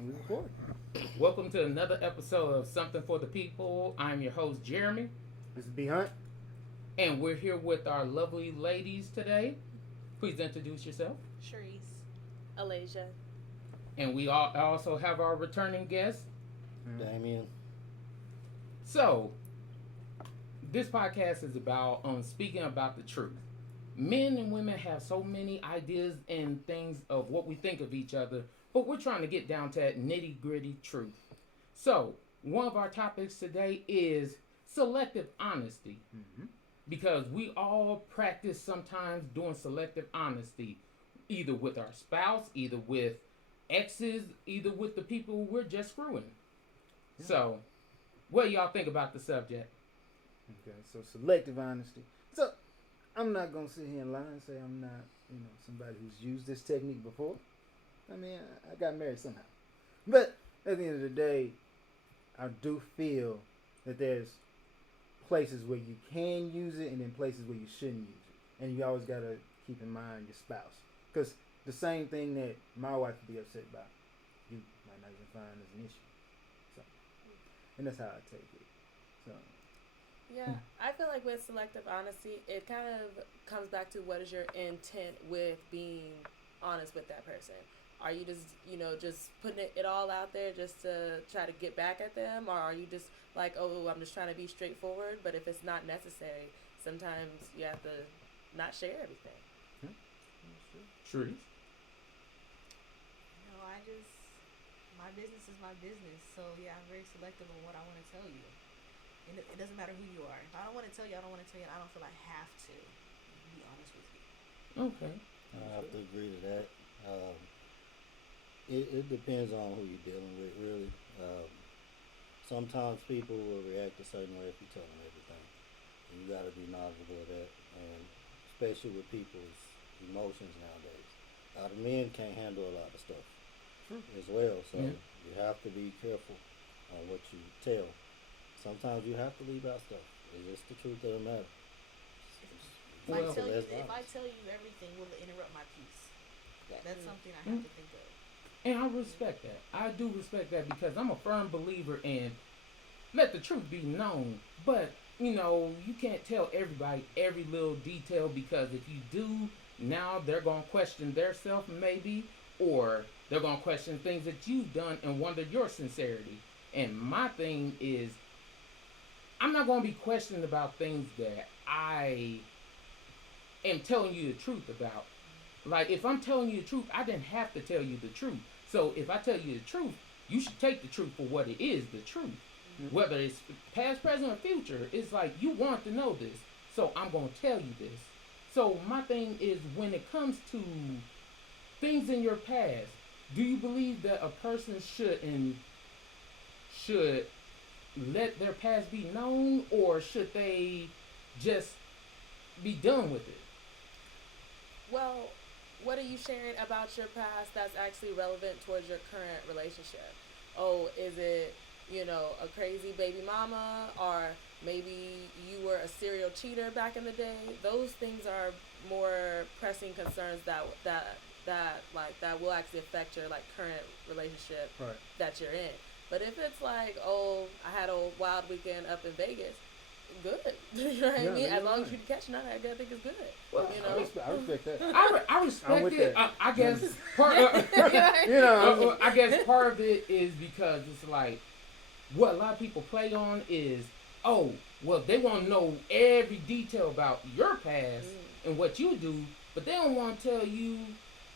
And we record. Welcome to another episode of Something for the People. I'm your host, Jeremy, This is B Hunt. and we're here with our lovely ladies today. Please introduce yourself. Sharice. Alasia. And we also have our returning guest. Damien. So, this podcast is about speaking about the truth. Men and women have so many ideas and things of what we think of each other, but we're trying to get down to that nitty gritty truth. So, one of our topics today is selective honesty. Because we all practice sometimes doing selective honesty, either with our spouse, either with exes, either with the people we're just screwing. Yeah. So, what do y'all think about the subject? Okay, so selective honesty. So, I'm not going to sit here and lie and say I'm not, somebody who's used this technique before. I mean, I got married somehow. But at the end of the day, I do feel that there's places where you can use it and then places where you shouldn't use it. And you always got to keep in mind your spouse. Because the same thing that my wife would be upset about, you might not even find as an issue. So, and that's how I take it. So. Yeah, I feel like with selective honesty, it kind of comes back to what is your intent with being honest with that person. Are you just putting it all out there just to try to get back at them? Or are you just like, oh, I'm just trying to be straightforward? But if it's not necessary, sometimes you have to not share everything. Truth. My business is my business. So, yeah, I'm very selective on what I want to tell you. And it doesn't matter who you are. If I don't want to tell you, I don't want to tell you. And I don't feel I have to be honest with you. Okay. I have to agree to that. It depends on who you're dealing with, really. Sometimes people will react a certain way if you tell them everything. And you got to be knowledgeable of that, and especially with people's emotions nowadays. A lot of men can't handle a lot of stuff as well, so you have to be careful on what you tell. Sometimes you have to leave out stuff. It's just the truth of the matter. If I tell you everything, will it interrupt my peace? That's something I have to think of. And I respect that. I do respect that because I'm a firm believer in let the truth be known. But, you can't tell everybody every little detail because if you do, now they're going to question their self maybe, or they're going to question things that you've done and wonder your sincerity. And my thing is, I'm not going to be questioned about things that I am telling you the truth about. Like, if I'm telling you the truth, I didn't have to tell you the truth. So, if I tell you the truth, you should take the truth for what it is, the truth. Mm-hmm. Whether it's past, present, or future, it's like, you want to know this. So, I'm going to tell you this. So, my thing is, when it comes to things in your past, do you believe that a person should let their past be known, or should they just be done with it? Well, what are you sharing about your past that's actually relevant towards your current relationship? Oh, is it, a crazy baby mama, or maybe you were a serial cheater back in the day? Those things are more pressing concerns that will actually affect your current relationship that you're in. But if it's like, oh, I had a wild weekend up in Vegas, good. You know what I mean? As long as you can catch none, I think it's good. Well, I respect that. I respect it. I guess part I guess part of it is because it's like what a lot of people play on is, oh, well, they want to know every detail about your past and what you do, but they don't want to tell you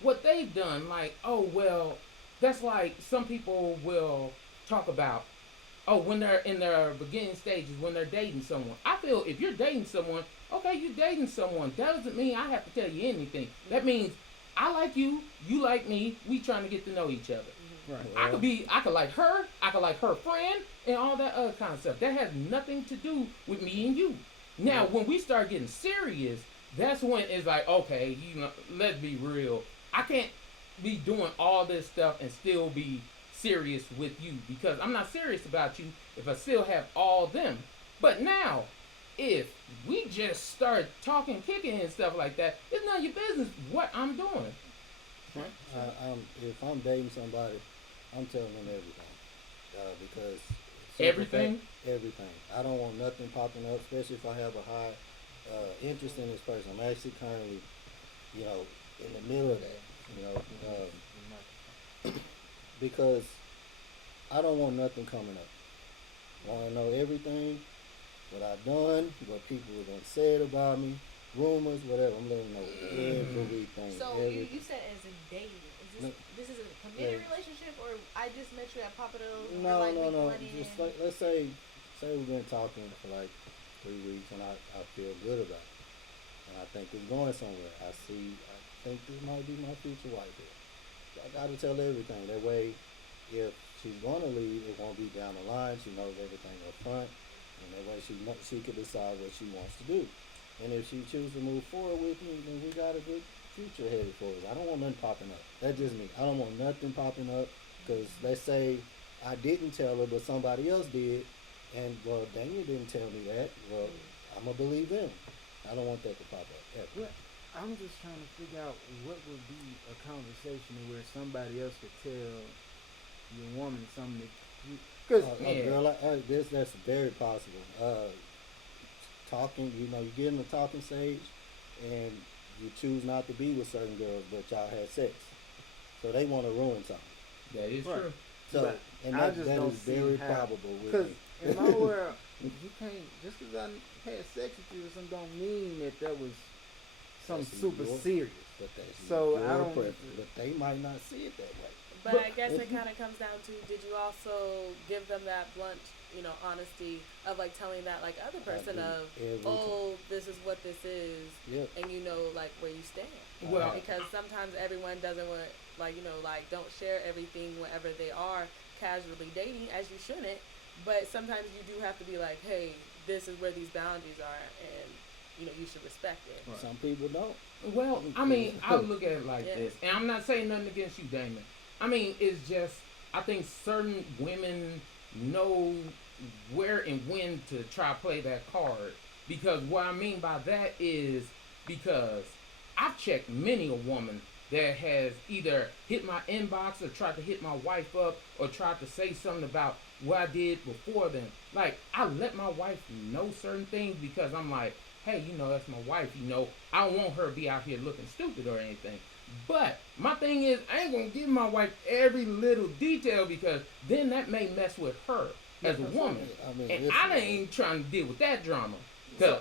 what they've done. Like, oh, well, that's like some people will talk about, oh, when they're in their beginning stages, when they're dating someone. I feel if you're dating someone, okay, you're dating someone. That doesn't mean I have to tell you anything. That means I like you, you like me, we trying to get to know each other. Right. I could like her, I could like her friend, and all that other kind of stuff. That has nothing to do with me and you. Now, when we start getting serious, that's when it's like, okay, let's be real. I can't be doing all this stuff and still be serious with you because I'm not serious about you if I still have all them. But now, if we just start talking, kicking and stuff like that, it's none of your business what I'm doing. If I'm dating somebody, I'm telling them everything. Because Everything? everything. I don't want nothing popping up, especially if I have a high interest in this person. I'm actually currently, in the middle of that. Because I don't want nothing coming up. I want to know everything, what I've done, what people have done said about me, rumors, whatever. I'm letting them know everything. So everything. you said as in dating. Is No. this is a committed relationship, or I just met you at Papa Do's? And No, like, no, we no. went in? Just like, let's say we've been talking for like 3 weeks, and I feel good about it, and I think it's going somewhere. I think this might be my future wife here. So I got to tell everything. That way, if she's gonna leave, it won't be down the line. She knows everything up front, and that way she can decide what she wants to do. And if she chooses to move forward with me, then we got a good future headed for us. I don't want nothing popping up. That's just me. I don't want nothing popping up because let's say I didn't tell her, but somebody else did, and well, Daniel didn't tell me that. Well, I'm gonna believe them. I don't want that to pop up ever. Well, I'm just trying to figure out what would be a conversation where somebody else could tell your woman something. Because girl, that's very possible. Talking, you get in the talking stage, and you choose not to be with certain girls, but y'all had sex, so they want to ruin something. That is true. So, but and I that just is don't very see how, probable. Because in my world, you can't just because I had sex with you, or something don't mean that was something super serious. But that's so your I don't. preference. But they might not see it that way. But I guess it kind of comes down to, did you also give them that blunt, honesty of like telling that like other person of, this is what this is, yep. and like where you stand. Well, because sometimes everyone doesn't want don't share everything whenever they are casually dating, as you shouldn't. But sometimes you do have to be like, hey, this is where these boundaries are, and you should respect it. Right. Some people don't. Well, I mean, I look at it like this, and I'm not saying nothing against you, Damon. I mean, it's just, I think certain women know where and when to try to play that card. Because what I mean by that is because I've checked many a woman that has either hit my inbox or tried to hit my wife up or tried to say something about what I did before then. Like, I let my wife know certain things because I'm like, hey, that's my wife, I don't want her to be out here looking stupid or anything. But my thing is, I ain't gonna give my wife every little detail because then that may mess with her as a woman. And I ain't trying to deal with that drama. So,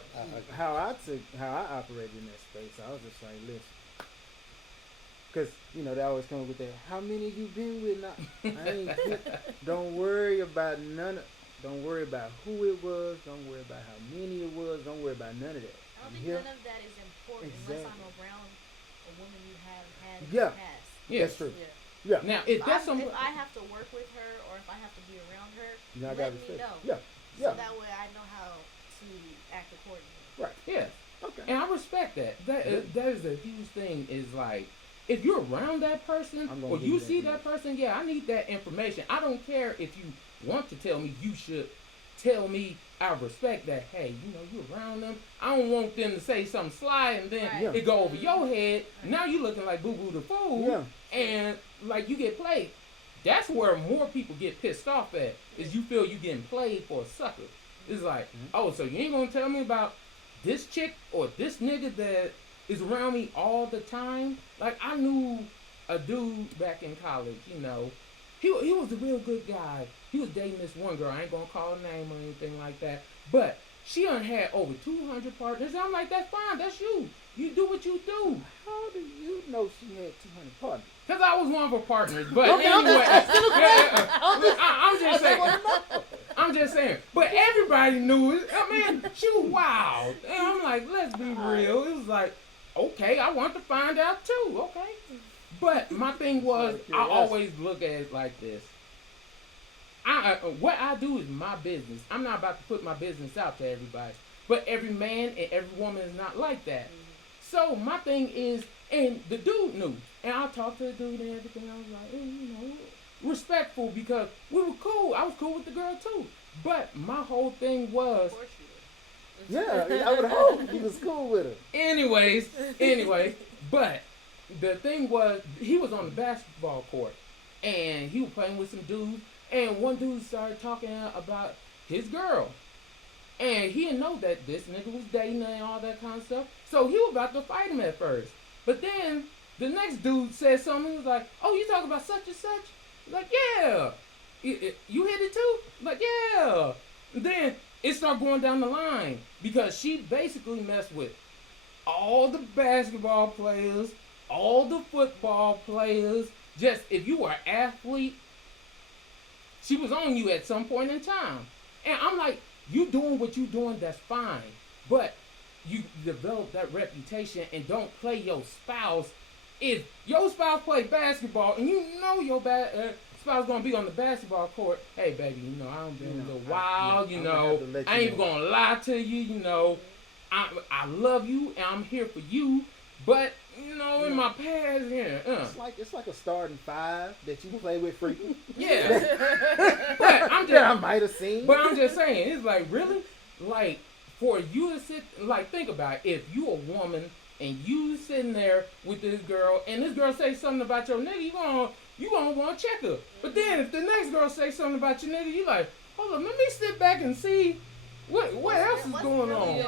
how I operated in that space, I was just like, listen. Because, they always come with that, how many you been with now? Don't worry about don't worry about who it was. Don't worry about how many it was. Don't worry about none of that. I don't think none of that is important unless I'm around a woman you have had in the past. Yeah, that's true. Yeah. Now, if I have to work with her or if I have to be around her, let me know. Yeah. So that way I know how to act accordingly. Right. Yeah. Okay. And I respect that. That is a huge thing. Is like, if you're around that person or you see that person, I need that information. I don't care if you want to tell me. You should tell me. I respect that. Hey, you around them. I don't want them to say something sly and then it go over your head. Now you looking like Boo Boo the Fool, and like you get played. That's where more people get pissed off at. Is you feel you getting played for a sucker. It's like, oh, so you ain't gonna tell me about this chick or this nigga that is around me all the time? Like, I knew a dude back in college, he was a real good guy. He was dating this one girl. I ain't gonna call her name or anything like that. But she done had over 200 partners. I'm like, that's fine. That's you. You do what you do. How do you know she had 200 partners? Because I was one of her partners. But anyway, I'm just saying. But everybody knew it. I mean, she was wild. And I'm like, let's be real. It was like, okay, I want to find out too. Okay. But my thing was, I always look at it like this. What I do is my business. I'm not about to put my business out to everybody. But every man and every woman is not like that. So my thing is, and the dude knew. And I talked to the dude and everything. I was like, respectful because we were cool. I was cool with the girl too. But my whole thing was, Of course you did. Yeah, I would hope he was cool with her. Anyways, but the thing was, he was on the basketball court. and he was playing with some dudes, and one dude started talking about his girl. And he didn't know that this nigga was dating and all that kind of stuff. So he was about to fight him at first. But then the next dude said something. He was like, "Oh, you talking about such and such?" He's like, "Yeah." You hit it too? Like, yeah. And then it started going down the line because she basically messed with all the basketball players, all the football players. Just if you were an athlete, she was on you at some point in time. And I'm like, you doing what you doing, that's fine. But you develop that reputation and don't play your spouse. If your spouse play basketball and you know your spouse gonna be on the basketball court, hey baby, I don't been a little wild, I ain't even gonna lie to you, I love you and I'm here for you, but in my past, it's like a starting five that you play with frequently. Yeah. But I might have seen. But I'm just saying, it's like really, like for you to sit, like think about it, if you a woman and you sitting there with this girl and this girl say something about your nigga, you gonna want to check her. But then if the next girl say something about your nigga, you like, hold on, let me sit back and see what else is going on. Here?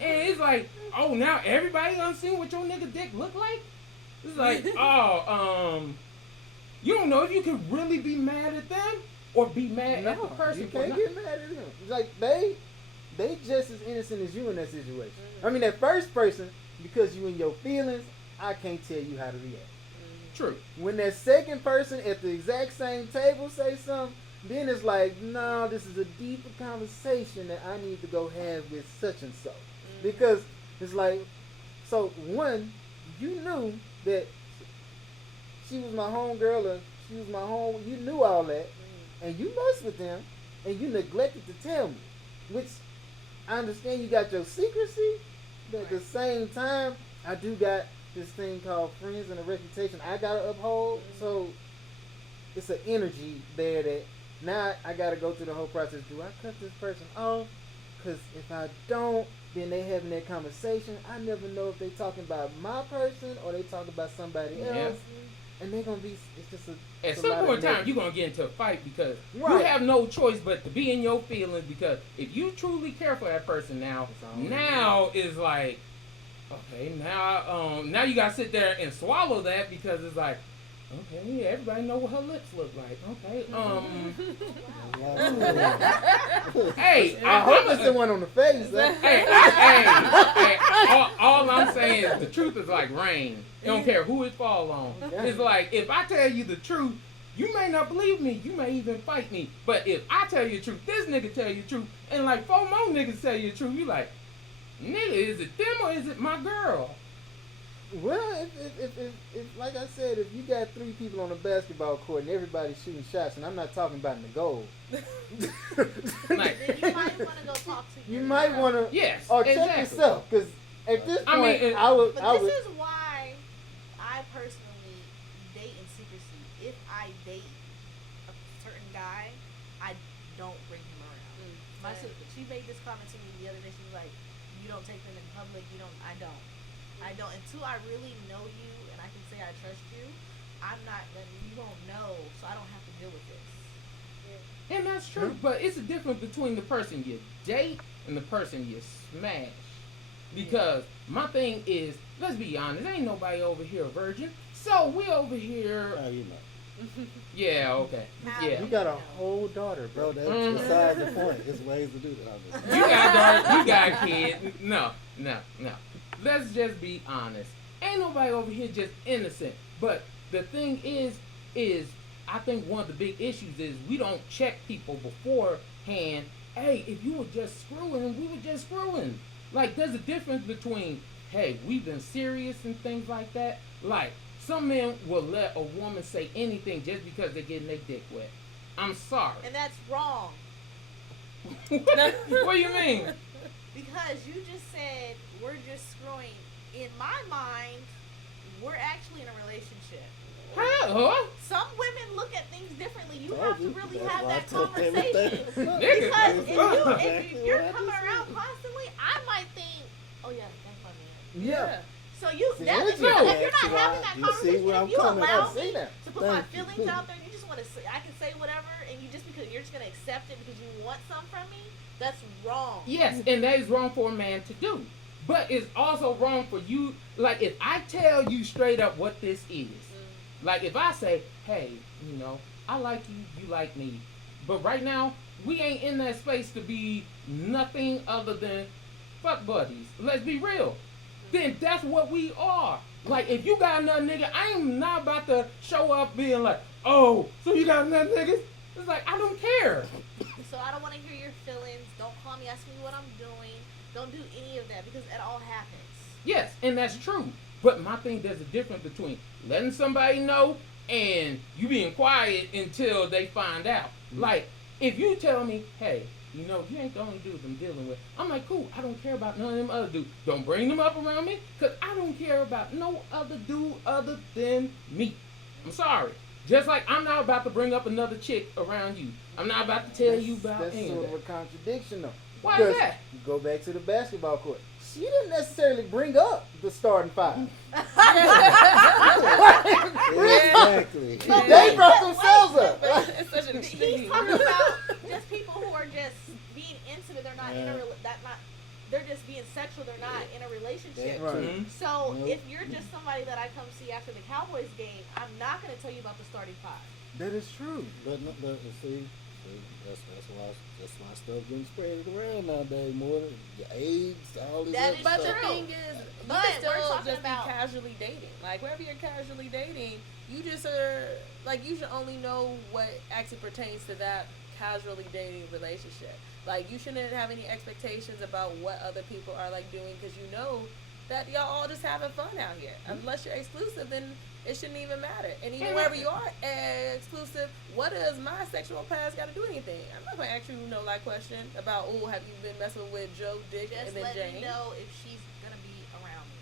And it's like, oh, now everybody done seen what your nigga dick look like? It's like, you don't know if you can really be mad at them or be mad at the person. You can't get mad at them. It's like they just as innocent as you in that situation. Mm-hmm. I mean, that first person, because you in your feelings, I can't tell you how to react. True. When that second person at the exact same table say something, then it's like, no, this is a deeper conversation that I need to go have with such and so. Because it's like, so one, you knew that she was my homegirl or she was my home, you knew all that, and you messed with them, and you neglected to tell me. Which, I understand you got your secrecy, but at the same time, I do got this thing called friends and a reputation I gotta uphold. So it's an energy there that now I gotta go through the whole process. Do I cut this person off? Because if I don't, then they having that conversation. I never know if they talking about my person or they talking about somebody else. And they're gonna be. It's just a. At some point in time, you're gonna get into a fight because you have no choice but to be in your feelings. Because if you truly care for that person now is like. Okay, now you gotta sit there and swallow that because it's like, okay, everybody know what her lips look like. Okay, hey, I hope it's the one on the face. Hey, all I'm saying is the truth is like rain. It don't care who it fall on. It's like if I tell you the truth, you may not believe me. You may even fight me. But if I tell you the truth, this nigga tell you the truth, and like 4 more niggas tell you the truth, you like. Nigga, is it them or is it my girl? Well, if like I said, if you got 3 people on a basketball court and everybody's shooting shots, and I'm not talking about in the goal. Like, then you might want to go talk to you might want to. Yes, or exactly. check yourself, because at this point, But this is why I personally date in secrecy. If I date a certain guy, I don't bring him around. My sister, she made this comment to me the other day. She was like, you don't take them in public. I don't. Until I really know you and I can say I trust you, I'm not letting you won't know, so I don't have to deal with this. Yeah. And that's true, but it's a difference between the person you date and the person you smash. Because my thing is, let's be honest, ain't nobody over here a virgin. So we over here. How you know? Yeah, okay. Yeah. You got a whole daughter, bro. That's besides the point. There's ways to do that. You got a daughter, you got a kid. No. Let's just be honest. Ain't nobody over here just innocent. But the thing is I think one of the big issues is we don't check people beforehand. Hey, if you were just screwing, we were just screwing. Like, there's a difference between, hey, we've been serious and things like that. Like, some men will let a woman say anything just because they're getting their dick wet. I'm sorry. And that's wrong. What do you mean? Because you just said we're just screwing. In my mind, we're actually in a relationship. Huh? Some women look at things differently. You Told have to you. really That's have why I that told conversation. Nigga. Because if you're coming around constantly, I might think, oh yeah, that's my man. Yeah. So you, See, if that's you're true. not having that You see conversation, where I'm if you coming allow from. me See that. to to put my feelings out there. You just want to say, I can say whatever, and you just because you're just gonna accept it because you want some from me. That's wrong. Yes, and that is wrong for a man to do. But it's also wrong for you. Like if I tell you straight up what this is, like if I say, hey, you know, I like you, you like me, but right now we ain't in that space to be nothing other than fuck buddies. Let's be real. Then that's what we are. Like if you got another nigga, I am not about to show up being like, oh, so you got another nigga? It's like I don't care. So I don't want to hear your feelings. Don't call me, ask me what I'm doing. Don't do any of that because it all happens. Yes, and that's true. But my thing, there's a difference between letting somebody know and you being quiet until they find out. Like, if you tell me, hey, you know, you ain't the only dude I'm dealing with. I'm like, cool, I don't care about none of them other dudes. Don't bring them up around me, because I don't care about no other dude other than me. I'm sorry. Just like I'm not about to bring up another chick around you. I'm not about to tell you about that's any sort of of a that. contradiction, though. Why Because is that? you go back to the basketball court. She didn't necessarily bring up the starting five. Exactly. They brought themselves up. It's such an He's talking about just people who are just being intimate. They're not in a they're just being sexual. They're not in a relationship. Right. So if you're just somebody that I come see after the Cowboys game, I'm not going to tell you about the starting five. That is true. But see, that's why stuff getting spread around nowadays more than the AIDS, all this That other is But stuff. the thing is, you But can we're still talking just about- be casually dating. Like wherever you're casually dating, you just are like you should only know what actually pertains to that casually dating relationship. Like you shouldn't have any expectations about what other people are like doing because you know that y'all all just having fun out here. Unless you're exclusive, then it shouldn't even matter. And even wherever you are exclusive, what does my sexual past got to do anything? I'm not gonna ask you no like question about have you been messing with Joe, Dick, Just and then let Jane? me know if she's going to be around me.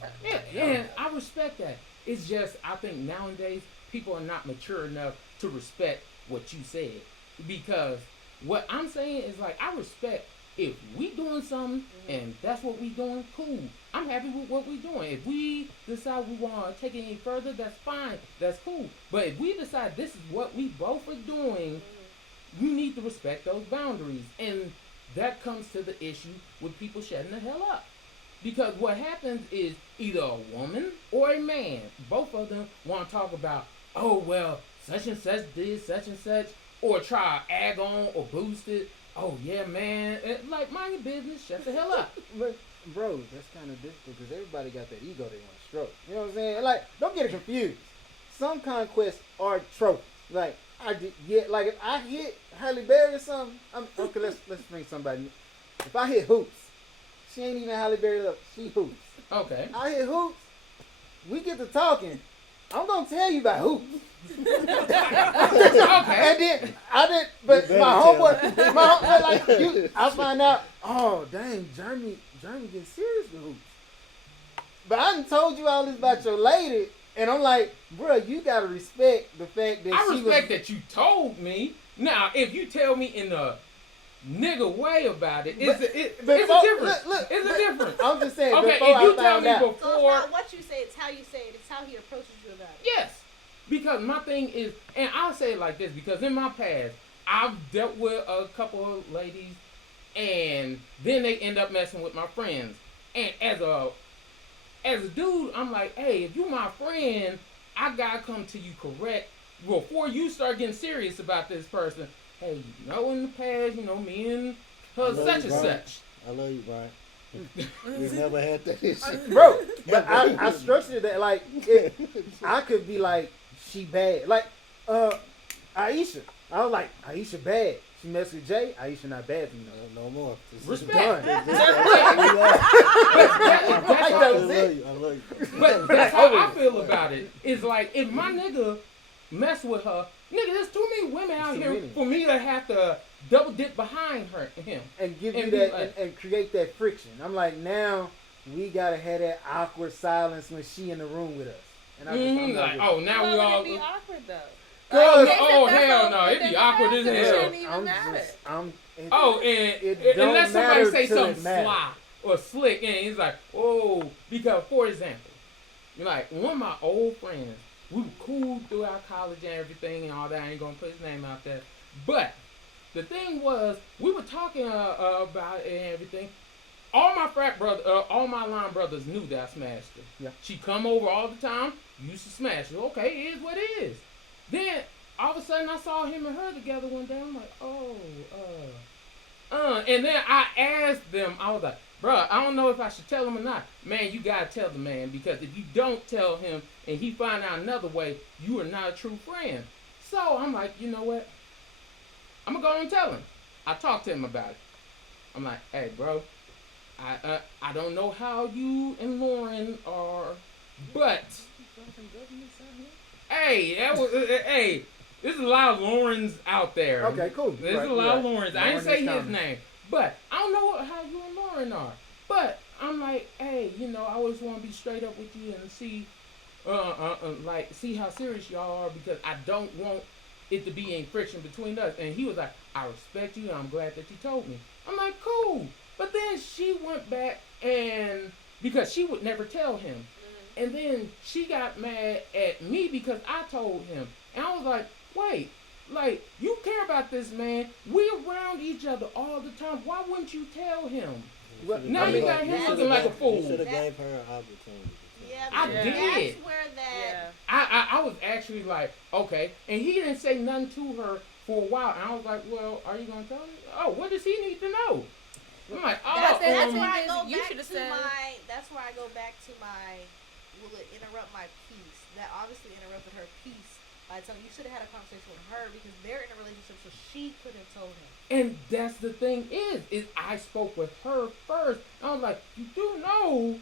That's it. Yeah, and I respect that. It's just I think nowadays people are not mature enough to respect what you said. Because what I'm saying is like I respect if we doing something and that's what we doing, cool. I'm happy with what we doing. If we decide we want to take it any further, that's fine. That's cool. But if we decide this is what we both are doing, you need to respect those boundaries. And that comes to the issue with people shutting the hell up. Because what happens is either a woman or a man, both of them want to talk about, oh, well, such and such did such and such, or try to ag on or boost it. Oh, yeah, man. Like, mind your business, shut the hell up. But, bro, that's kind of difficult because everybody got that ego they want to stroke. You know what I'm saying? Like, don't get it confused. Some conquests are trophies. Like, like if I hit Halle Berry or something, okay, let's bring somebody. If I hit Hoops, she ain't even Halle Berry up. She Hoops. Okay. I hit Hoops. We get to talking. I'm gonna tell you about Hoops. Okay. And then but my homeboy, like I find out. Oh dang, Jeremy getting serious with Hoops. But I done told you all this about your lady, and I'm like, bro, you gotta respect the fact that I respect that you told me. Now, if you tell me in a nigga way about it, it's a difference. Look, it's a difference. I'm just saying. Okay, before if you I tell found me out, before, So it's not what you say, it's how you say it. It's how he approaches you about it. yes, because my thing is, and I'll say it like this, because in my past, I've dealt with a couple of ladies, and then they end up messing with my friends. And as a dude, I'm like, hey, if you my friend, I gotta come to you correct before you start getting serious about this person. Hey, you know, in the past, you know, me and her such and such. I love you, Brian. We've never had that issue. bro. But I structured it that like I could be like she bad, like Aisha. I was like Aisha bad. She messed with Jay. Aisha not bad, you know. No more. Respect. Done. I love you. But that's how I feel about it. It's like if my nigga mess with her, nigga, there's too many women out Too here many. for me to have to double dip behind him. And give you And be that like- and create that friction. I'm like, now we gotta have that awkward silence when she in the room with us. And I'm not Like, with oh, now Why we would all. it be awkward though? Cause- Like, Oh, if that's hell all- no, if it'd be that's awkward passive, as it hell. shouldn't even matter. Oh, It and don't unless somebody matter say till it something matters. sly or slick, and it's like, oh, because for example, like one of my old friends, We were cool throughout college and everything and all that. I ain't gonna put his name out there. But the thing was, we were talking about it and everything. All my all my line brothers knew that I smashed her. Yeah. She come over all the time. Used to smash her. Okay, it is what it is. Then all of a sudden I saw him and her together one day. I'm like, and then I asked them. I was like, bruh, I don't know if I should tell him or not. Man, you gotta tell the man, because if you don't tell him and he find out another way, you are not a true friend. So I'm like, you know what? I'm gonna go and tell him. I talked to him about it. I'm like, hey, bro, I don't know how you and Lauren are, but hey, that was hey. There's a lot of Laurens out there. Okay, cool. There's a lot of Laurens. I didn't say his name, but I don't know how you and Lauren are. But I'm like, hey, I always want to be straight up with you and see, see how serious y'all are, because I don't want it to be any friction between us. And he was like, I respect you, and I'm glad that you told me. I'm like, cool. But then she went back, and because she would never tell him, and then she got mad at me because I told him, and I was like, wait, like, you care about this man. We around each other all the time. Why wouldn't you tell him? Well, now you got him looking like a fool. You should have gave her an opportunity. Yeah, I did. That's where that. I was actually like, okay. And he didn't say nothing to her for a while. And I was like, well, are you going to tell him? Oh, what does he need to know? I'm like, oh. That's where I go you back have to said. That's where I go back to my, will it interrupt my peace? That obviously interrupted her peace. I tell you, you should have had a conversation with her, because they're in a relationship, so she could have told him. And that's the thing is I spoke with her first. I was like, you do know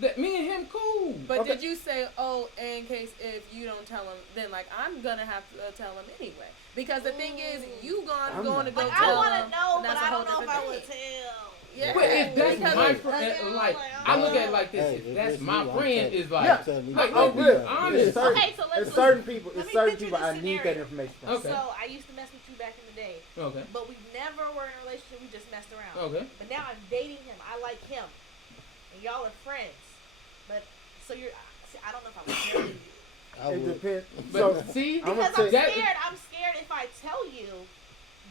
that me and him cool. But did you say, in case if you don't tell him, then like I'm gonna have to tell him anyway? Because the thing is, you going to go Like, tell him. I want to know, and but that's a I whole don't know if I different would thing. tell. Yeah. But if that's Because my it's- friend, like, I look at it like this. Hey, If if that's it's my you, I'm friend, telling is you. like, I'm telling you. like, Oh, let's be real. honest. It's certain, Okay, so let's it's certain people. let It's me certain picture people this I need that scenario. information from. Okay. So I used to mess with you back in the day, Okay. but we never were in a relationship. We just messed around. Okay. But now I'm dating him. I like him, and y'all are friends. But so you're. See, I don't know if I would tell you. I It would. depends. But So see, I'm Because gonna I'm tell- scared. I'm scared if I tell you,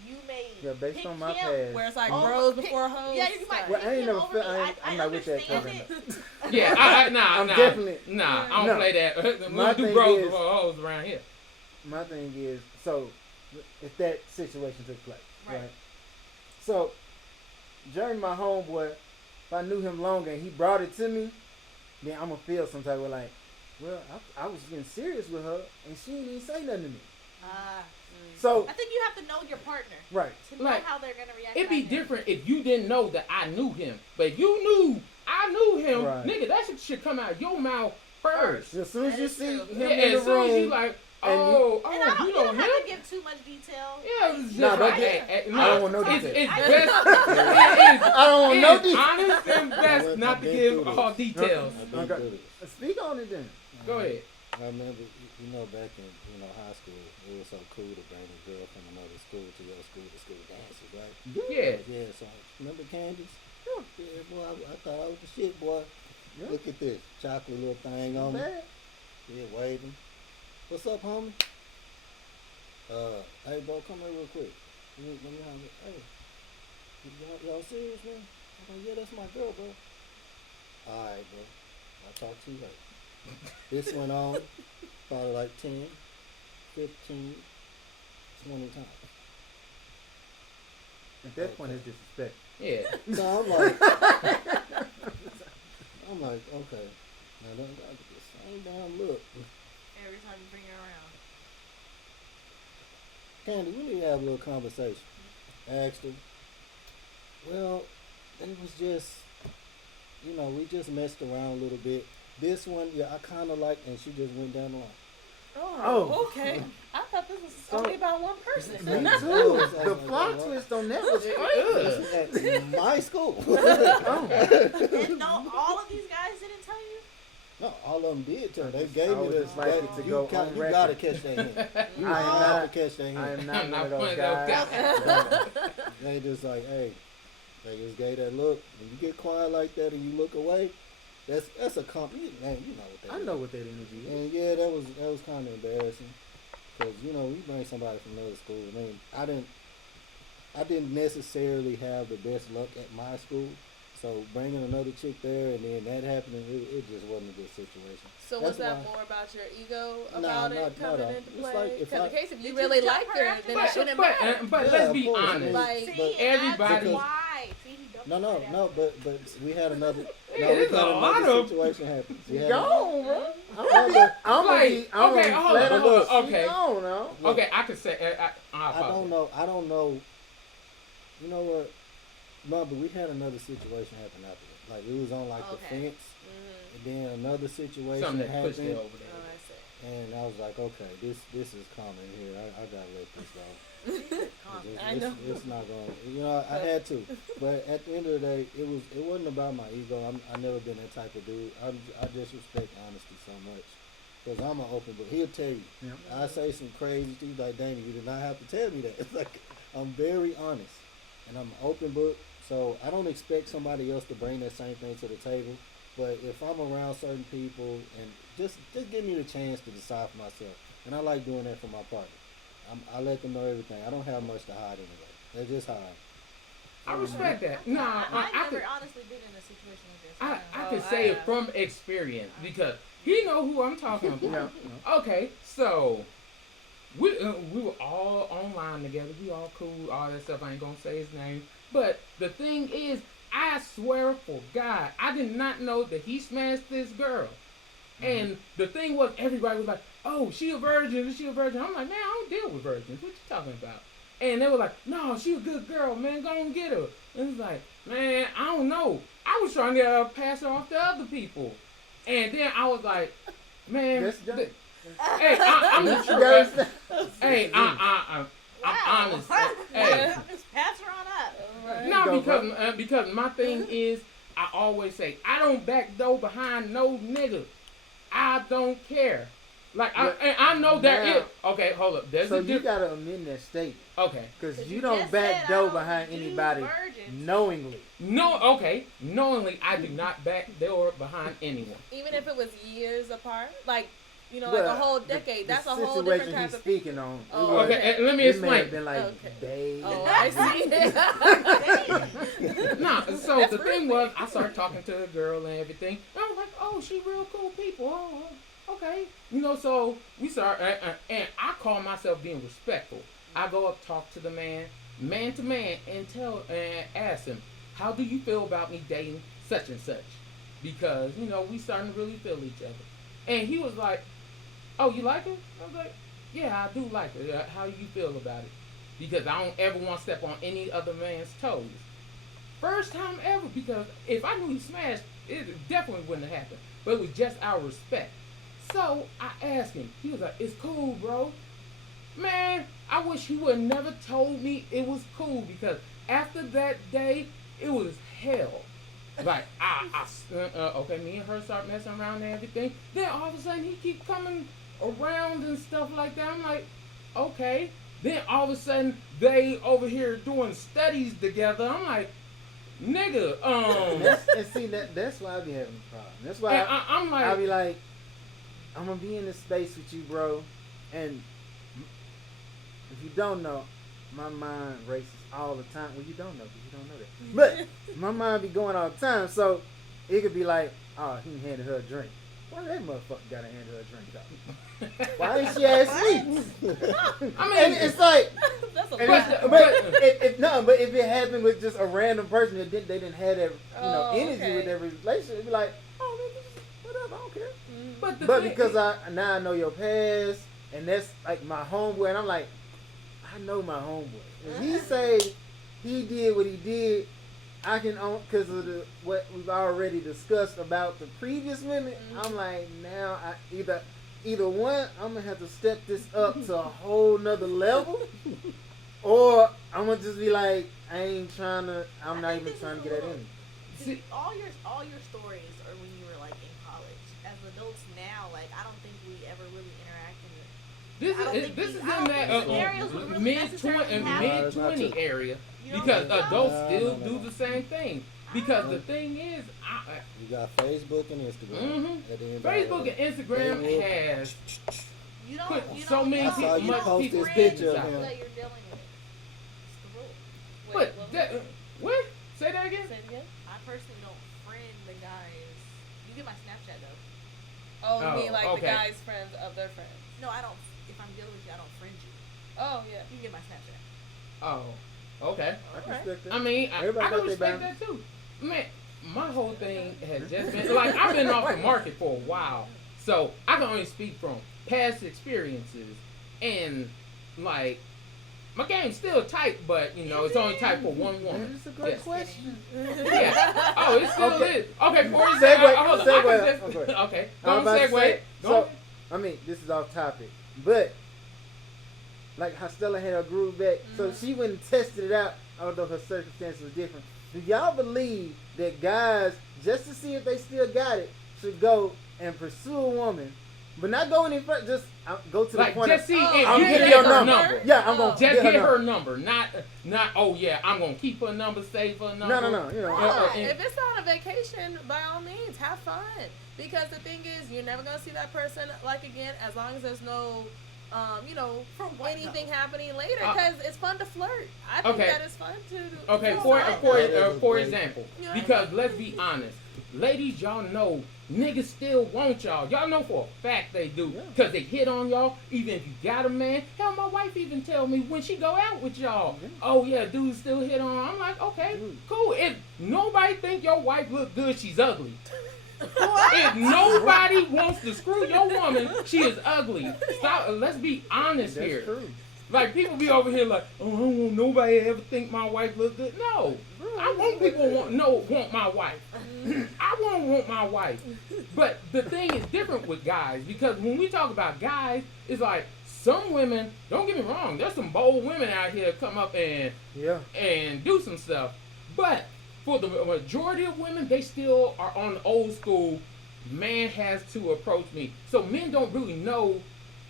you may Yeah, based pick on my him. past. Where it's like over- bros pick- before hoes. Yeah, you might Well, pick I ain't him never over feel- me. I ain't- I'm not with that understand program. it. yeah, I'm definitely- I don't No. play that. We My don't do thing bros is- before hoes around here. My thing is, so if that situation took place, Right. right? So, Jeremy, my homeboy, if I knew him longer and he brought it to me, then I'm gonna feel some type of like, well, I was getting serious with her and she didn't even say nothing to me. So, I think you have to know your partner right. to know Like, how they're gonna react. It'd be by him. different if you didn't know that I knew him. But if you knew I knew him, Right. nigga, that shit should come out your mouth first. As soon as That you is see true. him Yeah, in the as soon as you room, like, and you- oh, And I don't, you you know don't him? have to give too much detail. Yeah, it's just Nah, like, don't hey, get- hey, I nah, don't want no it's details. best. I don't want no It's details. honest and best I've not to been give through this. all details. I've been Okay. through this. Speak on it then. Go ahead. I remember, back in high school, it was so cool to bring a girl from another school to your school to school dances, right? Yeah. Yeah. So remember Candice? Yeah, boy. I thought I was the shit, boy. Yeah. Look at this chocolate little thing on me. Bad. Yeah, waving. What's up, homie? Hey, bro, come here real quick. Let me holler. Hey, y'all serious, man? I'm like, yeah, that's my girl, bro. All right, bro. I'll talk to you later. This went on probably like 10, 15, 20 times. At that point, it's disrespect. Yeah. So I'm like, okay. Now don't get the same damn look. Every time you bring her around. Candy, we need to have a little conversation. I asked her. Well, it was just, we just messed around a little bit. This one, yeah, I kind of liked, and she just went down the line. Oh. Okay. I thought this was only about one person. Me too. The plot twist on that was crazy. This is at my school. And no, all of these guys didn't tell you? No, all of them did tell me. They gave I me would this. just like it to go on you record. gotta catch that hint. You I am have not- to catch that hint. I am not I'm one of not those one of those guys. They just like, hey, they just gave that look. When you get quiet like that and you look away, that's a compliment. Man, you know what that I is. know what that energy is. And yeah, that was kind of embarrassing because we bring somebody from another school. I mean, I didn't necessarily have the best luck at my school. So bringing another chick there and then that happening, it just wasn't a good situation. So That's was that why- more about your ego Nah, about it not coming all. into It's play? like if Because in I- case if you Did really you jump liked her her, after then that? it shouldn't matter. But Yeah, let's of be course, I honest. mean, Like, See, but- everybody- that's why. See, he dumped No, her right no, after. but we had another. Yeah, No, we there's had a lot another of- situation happen. We had Gone, bro. I'm Like, gonna okay, be hold flat on, out. hold on, She okay. gone now. Look, Okay, I could say I I don't know. I don't know. You know what? No, but we had another situation happen after that. Like it was on like the Okay. fence, and then another situation something that pushed it happened, over Oh, there. I see. and I was like, okay, this is common here. I gotta let this go. I know. It's not going. I had to, but at the end of the day, it wasn't about my ego. I never been that type of dude. I just respect honesty so much because I'm an open book. He'll tell you. Yeah. I say some crazy things like, "Danny, you did not have to tell me that." It's like I'm very honest, and I'm an open book. So I don't expect somebody else to bring that same thing to the table. But if I'm around certain people, and just give me the chance to decide for myself, and I like doing that for my partner. I let them know everything. I don't have much to hide anyway. That's just how I respect that. No, I've I never could, honestly been in a situation like this. I Oh, could I say it have. from experience because he know who I'm talking about. Yeah. Okay, so we were all online together. We all cool, all that stuff. I ain't gonna say his name, but the thing is, I swear for God, I did not know that he smashed this girl. And the thing was, everybody was like, "Oh, she a virgin? Is she a virgin?" I'm like, "Man, I don't deal with virgins. What you talking about?" And they were like, "No, she a good girl, man. Go and get her." And it's like, man, I don't know. I was trying to pass her off to other people, and then I was like, man, That's dumb. hey, I'm the You truth. understand? Hey, I'm honest. Hey, Just pass her on up. no, Go, because my thing is, I always say, I don't back door behind no nigga. I don't care. Like I know there Now- is. Okay, hold up. There's So a you difference. gotta amend that statement Okay. because 'Cause you you don't just back said I door don't behind do anybody virgins. knowingly. No. Okay. Knowingly, I do not back door behind anyone. Even if it was years apart, like like a Well, whole the- decade, the that's a whole situation different type he's of. speaking on. Oh, it was- Okay. Let me it may have explain. been like Okay. days. Oh, I see. No, so That's the thing real. was, I started talking to the girl and everything. And I was like, oh, she real cool people. Oh, okay. So we start, and I call myself being respectful. I go up, talk to the man to man, and ask him, how do you feel about me dating such and such? Because, we starting to really feel each other. And he was like, oh, you like her? I was like, yeah, I do like her. How do you feel about it? Because I don't ever want to step on any other man's toes. First time ever, because if I knew he smashed, it definitely wouldn't have happened. But it was just our respect. So I asked him. He was like, it's cool, bro. Man, I wish he would have never told me it was cool, because after that day, it was hell. Like, okay, me and her start messing around and everything. Then all of a sudden, he keep coming around and stuff like that. I'm like, okay. Then all of a sudden, they over here doing studies together. I'm like, nigga, And see that's why I be having a problem. That's why and I'm like, I be like, I'm gonna be in this space with you, bro. And if you don't know, my mind races all the time. Well, you don't know, because you don't know that. But my mind be going all the time. So it could be like, oh, he handed her a drink. Why that motherfucker gotta hand her a drink though? Why didn't she ask me? I mean, And it's like, That's a and lot. but if it happened with just a random person that they didn't have that energy okay. with their relationship, it'd be like, oh man, whatever, I don't care. but the But thing because is, now I know your past, and that's like my homeboy, and I'm like, I know my homeboy. If he say he did what he did, I can own because of what we've already discussed about the previous women. I'm like, now I either one, I'm gonna have to step this up to a whole nother level, or I'm gonna just be like, I'm not even trying to get that in. See, all your stories are when you were like in college. As adults now, like I don't think we ever really interacted. this is in I don't that think scenarios would really mid necessarily 20 happen. mid 20 area. You know Because what I'm saying? adults No, still no, do no. the same thing. Because the thing is, You got Facebook and Instagram. At the end of the Facebook day, and Instagram they will- has You don't. put You so don't. many You I saw people, don't, you much post people this friend picture of out. him. that you're dealing with. It's the rule. But what that, what? Say that again. Say it again. I personally don't friend the guys. You get my Snapchat though. Oh, you Oh, mean like okay. the guys' friends of their friends? No, I don't. If I'm dealing with you, I don't friend you. Oh yeah. You can get my Snapchat. Oh, okay. I can Alright. respect that. I mean, Everybody I got can their respect boundaries. that too. Man, my whole thing has just been like I've been off the market for a while, so I can only speak from past experiences and like my game's still tight, but you know it's only tight for one woman. That's a great Yes. question. Yeah. Oh, it's still Okay. is. Okay, for Segue, example, hold on. I segue. can just, Okay. okay. I Go was on, about to segue. say, Go so, on. I mean, this is off topic, but like how Stella had her groove back, so she went and tested it out, although her circumstances were different. Do y'all believe that guys, just to see if they still got it, should go and pursue a woman, but not go any further, just go to the Like point just of, see Oh, if I'm you getting get your her number. number. Yeah, I'm gonna Oh. Just get get her her number. number, not. Oh yeah, I'm gonna keep her number, save her number. No, you know. Nah, and- if it's on a vacation, by all means, have fun. Because the thing is, you're never gonna see that person like again, as long as there's no, For what, anything though? happening later. Because it's fun to flirt. I think Okay. that is fun to. Okay, to for flirt. for example, You know what I because let's be honest, ladies, y'all know niggas still want y'all. Y'all know for a fact they do, Yeah. cause they hit on y'all. Even if you got a man, hell, my wife even tell me when she go out with y'all, Yeah. oh yeah, dudes still hit on. I'm like, okay, Dude. cool. If nobody think your wife look good, she's ugly. If nobody wants to screw your woman, she is ugly. Stop. Let's be honest That's here. true. Like people be over here like, oh, I don't want nobody to ever think my wife look good. No, I want people want my wife. I want my wife. But the thing is different with guys because when we talk about guys, it's like some women. Don't get me wrong. There's some bold women out here come up Yeah. and do some stuff. But for the majority of women, they still are on the old school. Man has to approach me. So men don't really know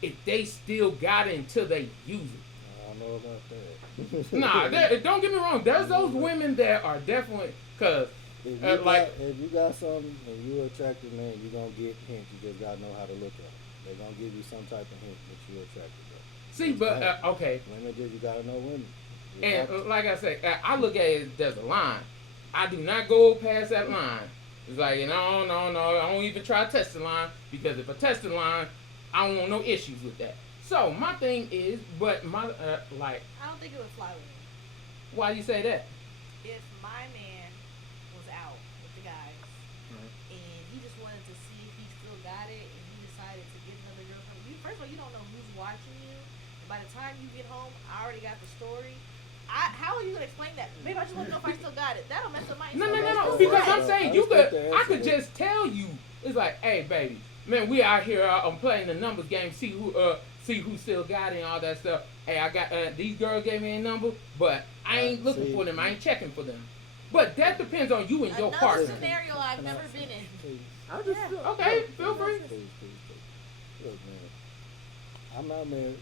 if they still got it until they use it. I don't know about that. Nah, don't get me wrong. There's those women that are definitely cause If like- if you got something and you're attractive, man, you're gonna get hints. You just gotta know how to look at them. They're gonna give you some type of hint that you're attractive. see, but okay, Women just you gotta know women. You and have to. like I say, I look at it as there's a line. I do not go past that line. It's like no, I don't even try to test the line because if I test the line, I don't want no issues with that. So my thing is, but my like, I don't think it would fly with me. why you say that? If my man was out with the guys Right. and he just wanted to see if he still got it and he decided to get another girlfriend, first of all, you don't know who's watching you. And by the time you get home, I already got the story. How are you gonna explain that? Maybe I just want to know if I still got it. That'll mess up my No, Instagram. because I'm saying you could. respect the I could answer. just tell you. It's like, hey, baby, man, we out here. I'm playing the numbers game. See who still got it and all that stuff. Hey, I got these girls gave me a number, but I ain't looking See. for them. I ain't checking for them. But that depends on you and your Another partner. scenario I've never been in. Please, I just Yeah. feel, Okay, feel free. please. Look, man, I'm not married,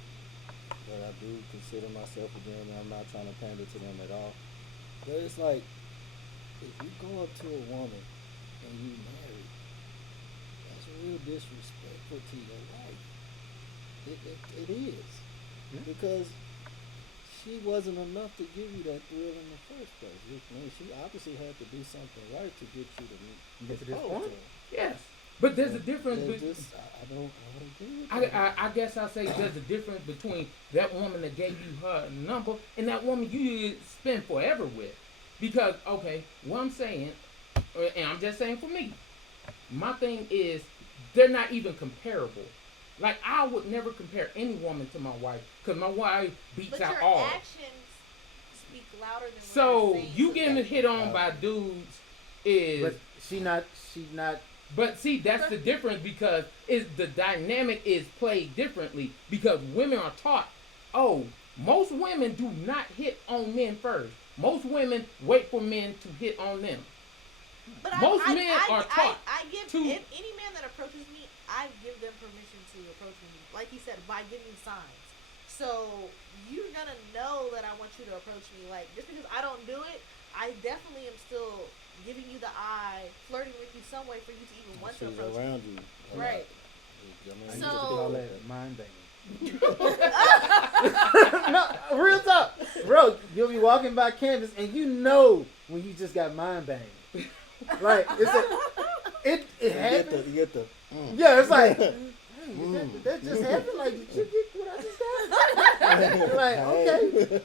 but I do consider myself a gentleman. I'm not trying to pander to them at all. But it's like, if you go up to a woman and you married, that's real disrespectful to your wife. It is. Yeah. Because she wasn't enough to give you that thrill in the first place. Which means she obviously had to do something right to get you to Get to this propose point? her. Yes, but there's a difference. It's between just, I don't agree with that. I guess I'll say there's a difference between that woman that gave you her number and that woman you spend forever with. Because, okay, what I'm saying, and I'm just saying for me, my thing is they're not even comparable. Like, I would never compare any woman to my wife because my wife beats But out your all. actions speak louder than what So, you're saying. you getting hit on by dudes is... but she's not. But see, that's the difference because the dynamic is played differently because women are taught, oh, most women do not hit on men first. Most women wait for men to hit on them. But Most men are taught I give to- any man that approaches me, I give them permission to approach me. Like he said, by giving signs. So you're gonna know that I want you to approach me. Like just because I don't do it, I definitely am still giving you the eye, flirting with you some way for you to even want to She's approach around you. you. Right. I used to So- call that mind banging. No, real talk, bro. You'll be walking by campus and you know when you just got mind banged. Like it happens. You get the Yeah, it's like, hey, that just happened. Like, did you get what I just got? Like, okay,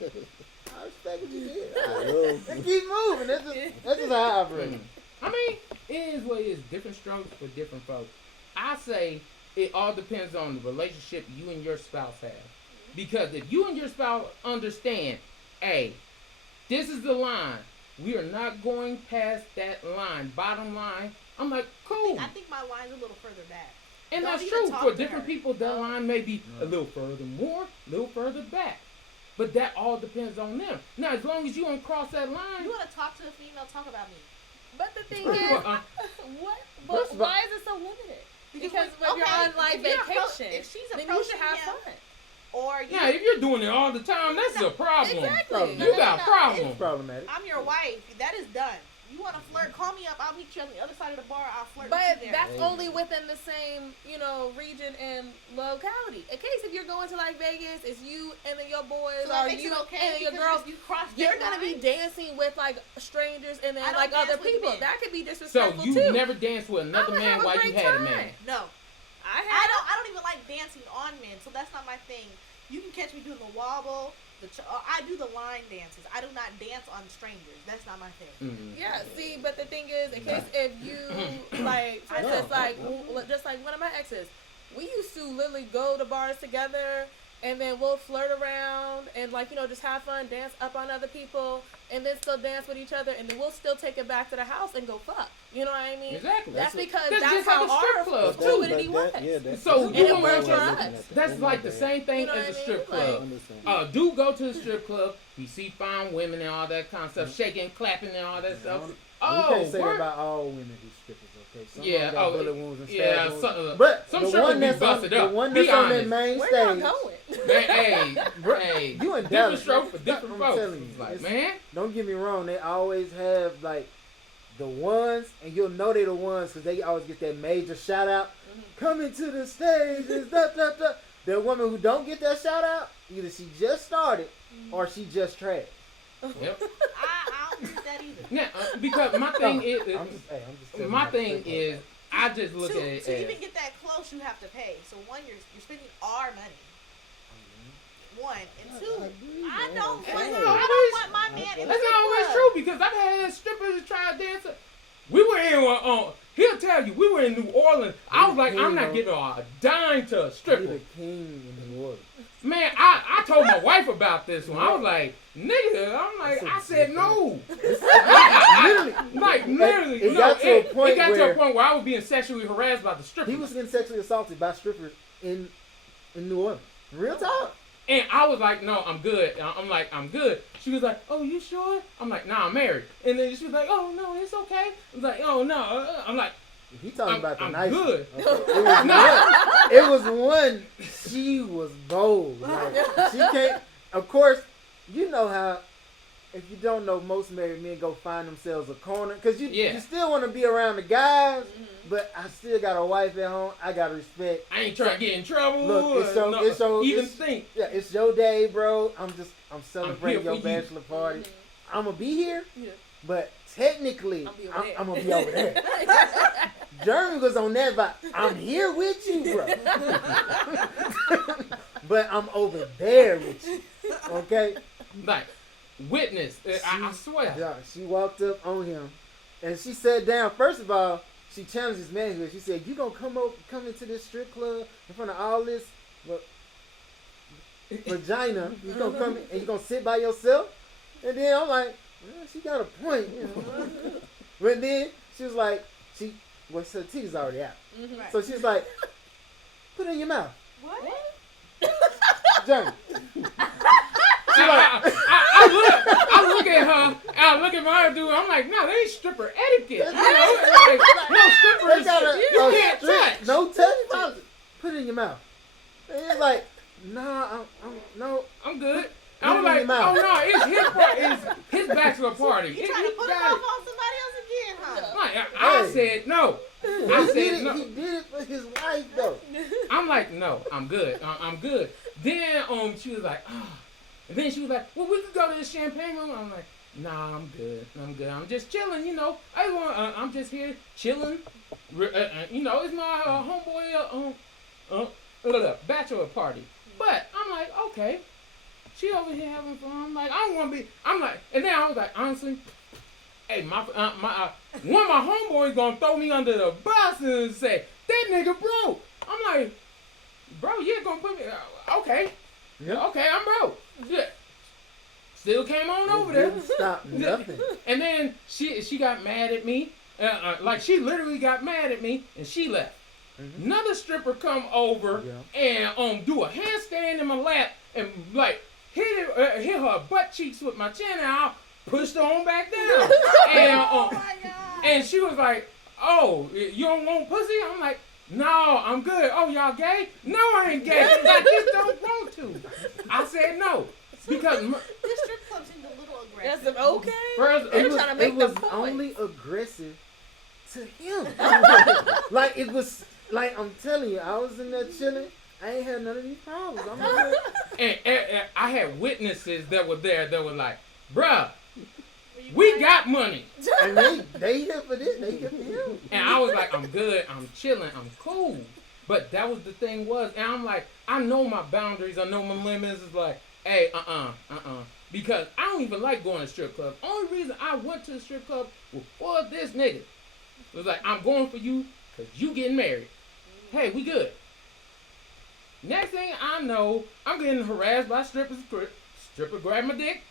I respect what you did. And keep moving. That's just how I operate. I mean, it is what it is. Different strokes for different folks. I say it all depends on the relationship you and your spouse have. Because if you and your spouse understand, hey, this is the line. We are not going past that line. Bottom line. I'm like, cool. I think my line's a little further back. And Don't that's even true. talk For to different her. people, that line may be a little further more, a little further back. But that all depends on them. Now, as long as you don't cross that line. You want to talk to a female, talk about me. But the thing is, what? But First of all- why is it so limited? Because when- when you're on like if you're vacation, if she's then you approaching should have him, fun. or you, Now, if you're doing it all the time, that's a problem. Exactly. You got a It's problem. problematic. I'm your wife, that is done. You want to flirt? Call me up. I'll meet you on the other side of the bar. I'll flirt with But you there. that's only within the same, region and locality. In case if you're going to like Vegas, it's you and then your boys so that or makes you it okay and your because girls. you cross You're their gonna be line? dancing with like strangers and then I don't like dance other with people. men. That could be So disrespectful you too. never danced with another I would man have a while you great had a time. man. No, I I don't even like dancing on men, so that's not my thing. You can catch me doing the wobble. I do the line dances. I do not dance on strangers. That's not my thing. Mm. Yeah, see, but the thing is, in case if you like, for instance, just like one of my exes, we used to literally go to bars together, and then we'll flirt around and just have fun, dance up on other people, and then still dance with each other, and then we'll still take it back to the house and go fuck. You know what I mean? Exactly. That's because That's that's just like how a strip our club, too. fluidity was. So And you it don't worked want for to. us. That's like the same thing You know as a what I strip mean? club. Dude go to the strip club, he see fine women and all that kind of stuff, shaking, clapping and all that stuff. You Oh, can't say that work. about all women who strippers, okay? Some Yeah, of them got oh, bullet wounds and stab yeah, wounds. some- But some the strippers one be that's on busted up. the one Be that's on that honest. main Where y'all stage. going? Man, hey, You in different Dallas. stroke for different I'm folks. telling you, It's like, it's- man, Don't get me wrong, they always have like the ones, and you'll know they're the ones because they always get that major shout out. Coming to the stage is da da da. The woman who don't get that shout out, either she just started or she just trash. yep. I don't think that either. Now, because my thing is, I'm just telling my you, thing I'm is, I just look at it to as, even get that close, you have to pay. So one, you're spending our money. One and two, I don't want my man in the that's strip not always club. true because I've had strippers try to dance. We were in, he'll tell you, we were in New Orleans. I was like, I'm not giving a dime to a You're stripper. the king in New Orleans. Man, I told my wife about this one. I was like, nigga, I said no. Literally. It got to a point it got to where a point where I was being sexually harassed by the strippers. he was getting sexually assaulted by strippers in New Orleans. Real talk. And I was like, no, I'm good. I'm like, I'm good. She was like, oh, you sure? I'm like, nah, I'm married. And then she was like, oh, no, it's okay. I was like, oh, no. I'm like, He talking about the I'm nice good. one. Okay. It was one. She was bold. Like, she can't. Of course, you know how. If you don't know, most married men go find themselves a corner because you still want to be around the guys, but I still got a wife at home. I gotta respect. I ain't trying to get in trouble. Look, it's your day, bro. I'm celebrating your bachelor party. I'm gonna be here, but technically, I'm gonna be over there. Jeremy was on that vibe. I'm here with you, bro. But I'm over there with you. Okay? Like, witness. I swear. Yeah, she walked up on him and she sat down. First of all, she challenged his manhood. She said, you gonna come into this strip club in front of all this vagina? You gonna come and you gonna sit by yourself? And then I'm like, well, she got a point, you know. But then she was like, her titties already out. Right. So she was like, put it in your mouth. What? Jeremy. I look at her, I look at my dude, I'm like, no, they ain't stripper etiquette. You know? Like, no strippers, you can't touch. No touch. Put it in your mouth. And he's like, no. I'm good. Put I'm it in like, your mouth. oh no, it's his bachelor party. You trying to put him off on somebody else again? I said no. I said no. He did it for his wife though. I'm like, no, I'm good. I'm good. Then she was like, and then she was like, well, we could go to the champagne room. I'm like, nah, I'm good. I'm just chilling, you know. I'm just here chilling. You know, it's my homeboy bachelor party. But I'm like, okay. She over here having fun. I'm like, I don't want to be. I'm like, and then I was like, honestly, hey, one of my homeboys gonna throw me under the bus and say that nigga broke. I'm like, bro, you're gonna put me? Okay, Yeah. okay, I'm broke. Yeah. Still came on over there. Didn't stop nothing. And then she got mad at me. Like she literally got mad at me and she left. Mm-hmm. Another stripper come over and do a handstand in my lap and like hit her butt cheeks with my chin and I pushed her on back down. And Oh my God. and she was like, "Oh, you don't want pussy?" I'm like, "No, I'm good." "Oh, y'all gay?" "No, I ain't gay. I just don't want to." I said no because This strip club seemed a little aggressive. That's okay. first, They were trying to make it was the point. only aggressive to him. Like it was like I'm telling you, I was in there chilling. I ain't had none of these problems. I'm good. and I had witnesses that were there that were like, "Bruh, we got money." And they here for this. They here for him. And I was like, I'm good, I'm chilling, I'm cool. But that was the thing was, and I'm like, I know my boundaries, I know my limits. It's like, hey, because I don't even like going to strip clubs. Only reason I went to the strip club was for this nigga. It was like, I'm going for you because you getting married. Hey, we good. Next thing I know, I'm getting harassed by strippers. Stripper grab my dick.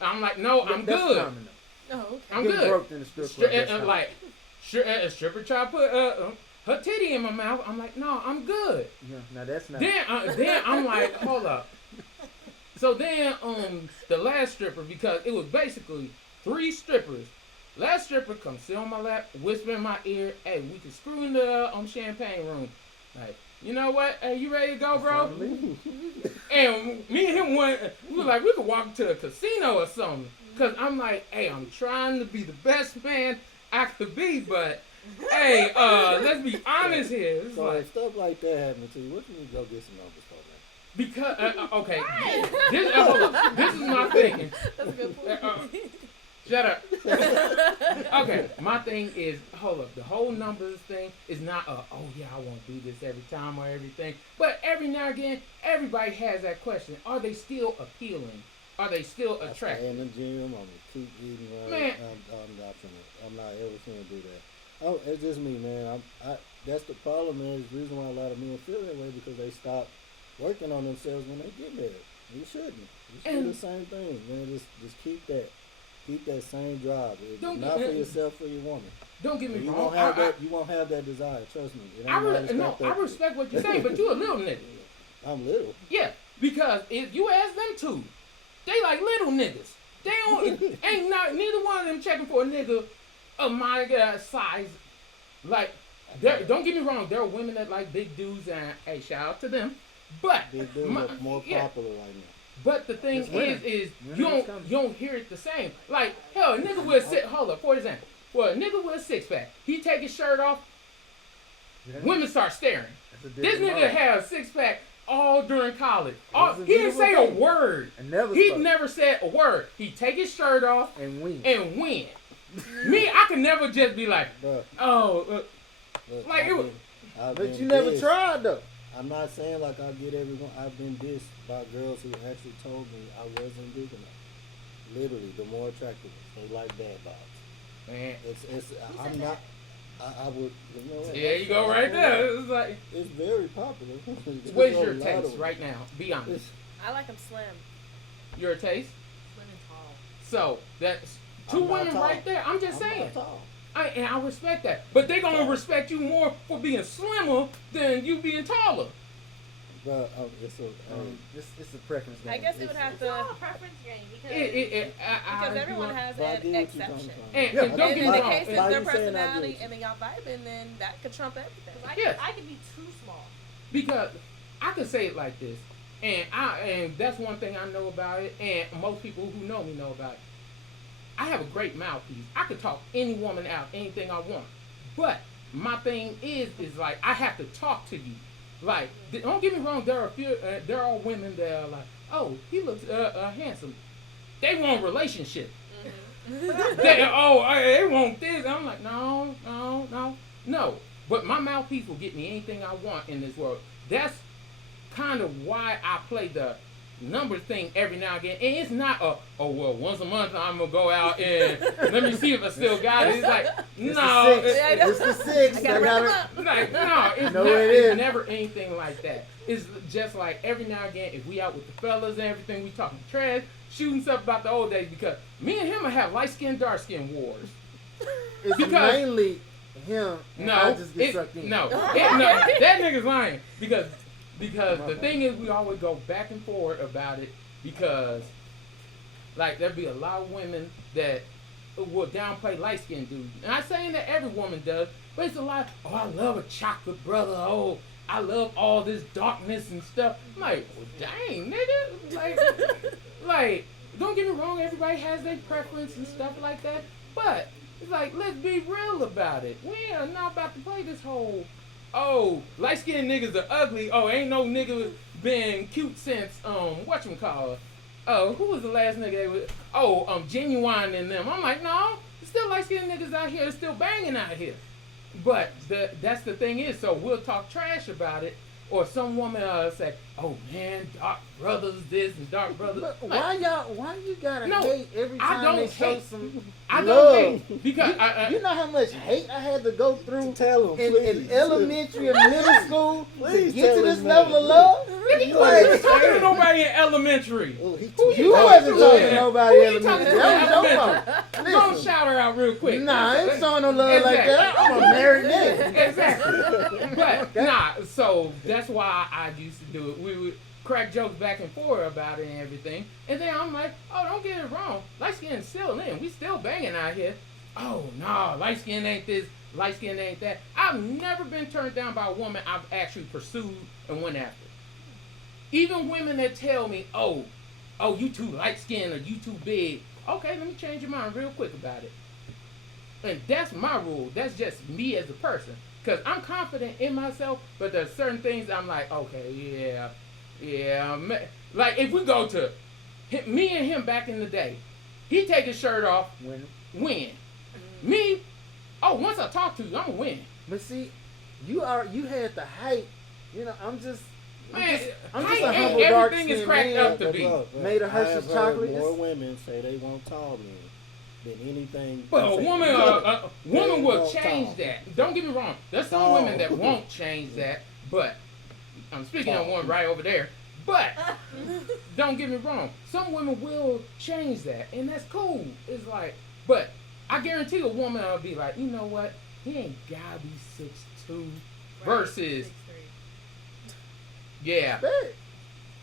I'm like, no, I'm That's good. common, though. Oh, okay. I'm Getting good. groped in the strip club. That's common. Like, a stripper try to put her titty in my mouth. I'm like, no, I'm good. Yeah, now that's not. Then I'm like, hold up. So then the last stripper, because it was basically 3 strippers. Last stripper comes sit on my lap, whisper in my ear, hey, we can screw in the champagne room. Like, you know what? Hey, you ready to go, bro? And me and him we were like, we could walk to a casino or something. Because I'm like, hey, I'm trying to be the best man I could be, but hey, let's be honest here. It's So like, if stuff like that happens to you, what you need to go get some numbers for, man? because, okay, hold up. This is my thinking. That's a good point. Shut up. Okay, my thing is, hold up. The whole numbers thing is not oh yeah, I want to do this every time or everything. But every now and again, everybody has that question. Are they still appealing? Are they still I stay attractive? in the gym, I'm gonna keep eating right. Man. I'm not ever gonna do that. Oh, it's just me, man. That's the problem, man. It's the reason why a lot of men feel that way because they stop working on themselves when they get married. You shouldn't. You should do the same thing, man. Just keep that same drive. Not for yourself, for your woman. Don't get me You wrong. You won't have that desire. Trust me. I respect what you're saying, but you a little nigga. I'm little. Yeah, because if you ask them two, they like little niggas. They don't neither one of them checking for a nigga of my size. Like, don't get me wrong, there are women that like big dudes, and hey, shout out to them. But Big dudes are more popular right now. But the thing is you don't hear it the same. Like, hell, a nigga with for example, a nigga with a 6-pack, he take his shirt off, women start staring. This nigga had a 6-pack all during college. He didn't say a word. He never said a word. He take his shirt off and win. Me, I could never just be like, Look, like it was. But you never tried though. I'm not saying like I get everyone. I've been dissed by girls who actually told me I wasn't big enough. Literally, the more attractive ones. They like bad vibes. Man, I'm not. I would. You know. Yeah, you go right there. It's like, it's very popular. What's your taste right now? Be honest. I like them slim. Your taste? Slim and tall. So that's 2 women right there. I'm just saying. Not tall. I respect that, but they gonna respect you more for being slimmer than you being taller. But it's a preference game. I guess it would have It's all to a preference game because everyone has an exception. And Yeah, don't get me In the wrong. case of Like their you saying, I personality get you. and then y'all vibing, then that could trump everything. Yeah. I could be too small. Because I could say it like this, and that's one thing I know about it, and most people who know me know about it. I have a great mouthpiece. I can talk any woman out, anything I want. But my thing is like I have to talk to you. Like, don't get me wrong. There are women that are like, oh, he looks handsome. They want a relationship. They want this. I'm like, no. But my mouthpiece will get me anything I want in this world. That's kind of why I play the number thing every now and again. And it's not once a month I'm gonna go out and let me see if I still got it. It's like, no, it's the six. I gotta wrap them up. Like, no, it's never anything like that. It's just like every now and again, if we out with the fellas and everything, we talking trash, shooting stuff about the old days, because me and him will have light skin, dark skin wars. It's mainly him. I just get sucked in. No, that nigga's lying because the thing is, we always go back and forth about it, because like there'd be a lot of women that will downplay light skinned dudes. And I'm saying that every woman does, but it's a lot. Oh, I love a chocolate brother. Oh, I love all this darkness and stuff. I'm like, well, dang, nigga. Like, don't get me wrong, everybody has their preference and stuff like that. But it's like, let's be real about it. We are not about to play this whole, light skinned niggas are ugly. Oh, ain't no nigga been cute since whatchamacallit. Who was the last nigga? Genuine in them. I'm like, no, still light skinned niggas out here, still banging out here. But that's the thing is, so we'll talk trash about it, or some woman say, "Oh man, dark brothers this and dark brothers." But why you gotta hate every time they show some I love? don't hate because you know how much hate I had to go through Tell him, in elementary and middle school to Please get to tell this him, level man. of love. you wasn't talking to nobody in elementary. You wasn't talking to nobody Who in you talking to elementary. That was your elementary? fault. Don't Listen. shout her out real quick. Nah, I ain't showing no love like that. I'm a married nigga. Exactly. But so that's why I used to do it. We would crack jokes back and forth about it and everything. And then I'm like, oh, don't get it wrong. Light skin is still in. We still banging out here. Oh, no, light skin ain't this, light skin ain't that. I've never been turned down by a woman I've actually pursued and went after. Even women that tell me, oh, you too light skinned or you too big. Okay, let me change your mind real quick about it. And that's my rule. That's just me as a person. Because I'm confident in myself, but there's certain things I'm like, okay, yeah. Like, if we go to me and him back in the day, he take his shirt off, win. Me, once I talk to you, I'm going to win. But see, you had the hype. You know, I'm just a humble dark everything is skinned cracked man up to be. Made of Hershey's chocolate. More women say they want tall men than anything. But a woman will want change tall. that. Don't get me wrong. There's some women that won't change that, but I'm speaking of one right over there. But don't get me wrong. Some women will change that, and that's cool. It's like, but I guarantee a woman will be like, you know what? He ain't gotta be 6'2", versus 6'3". Yeah.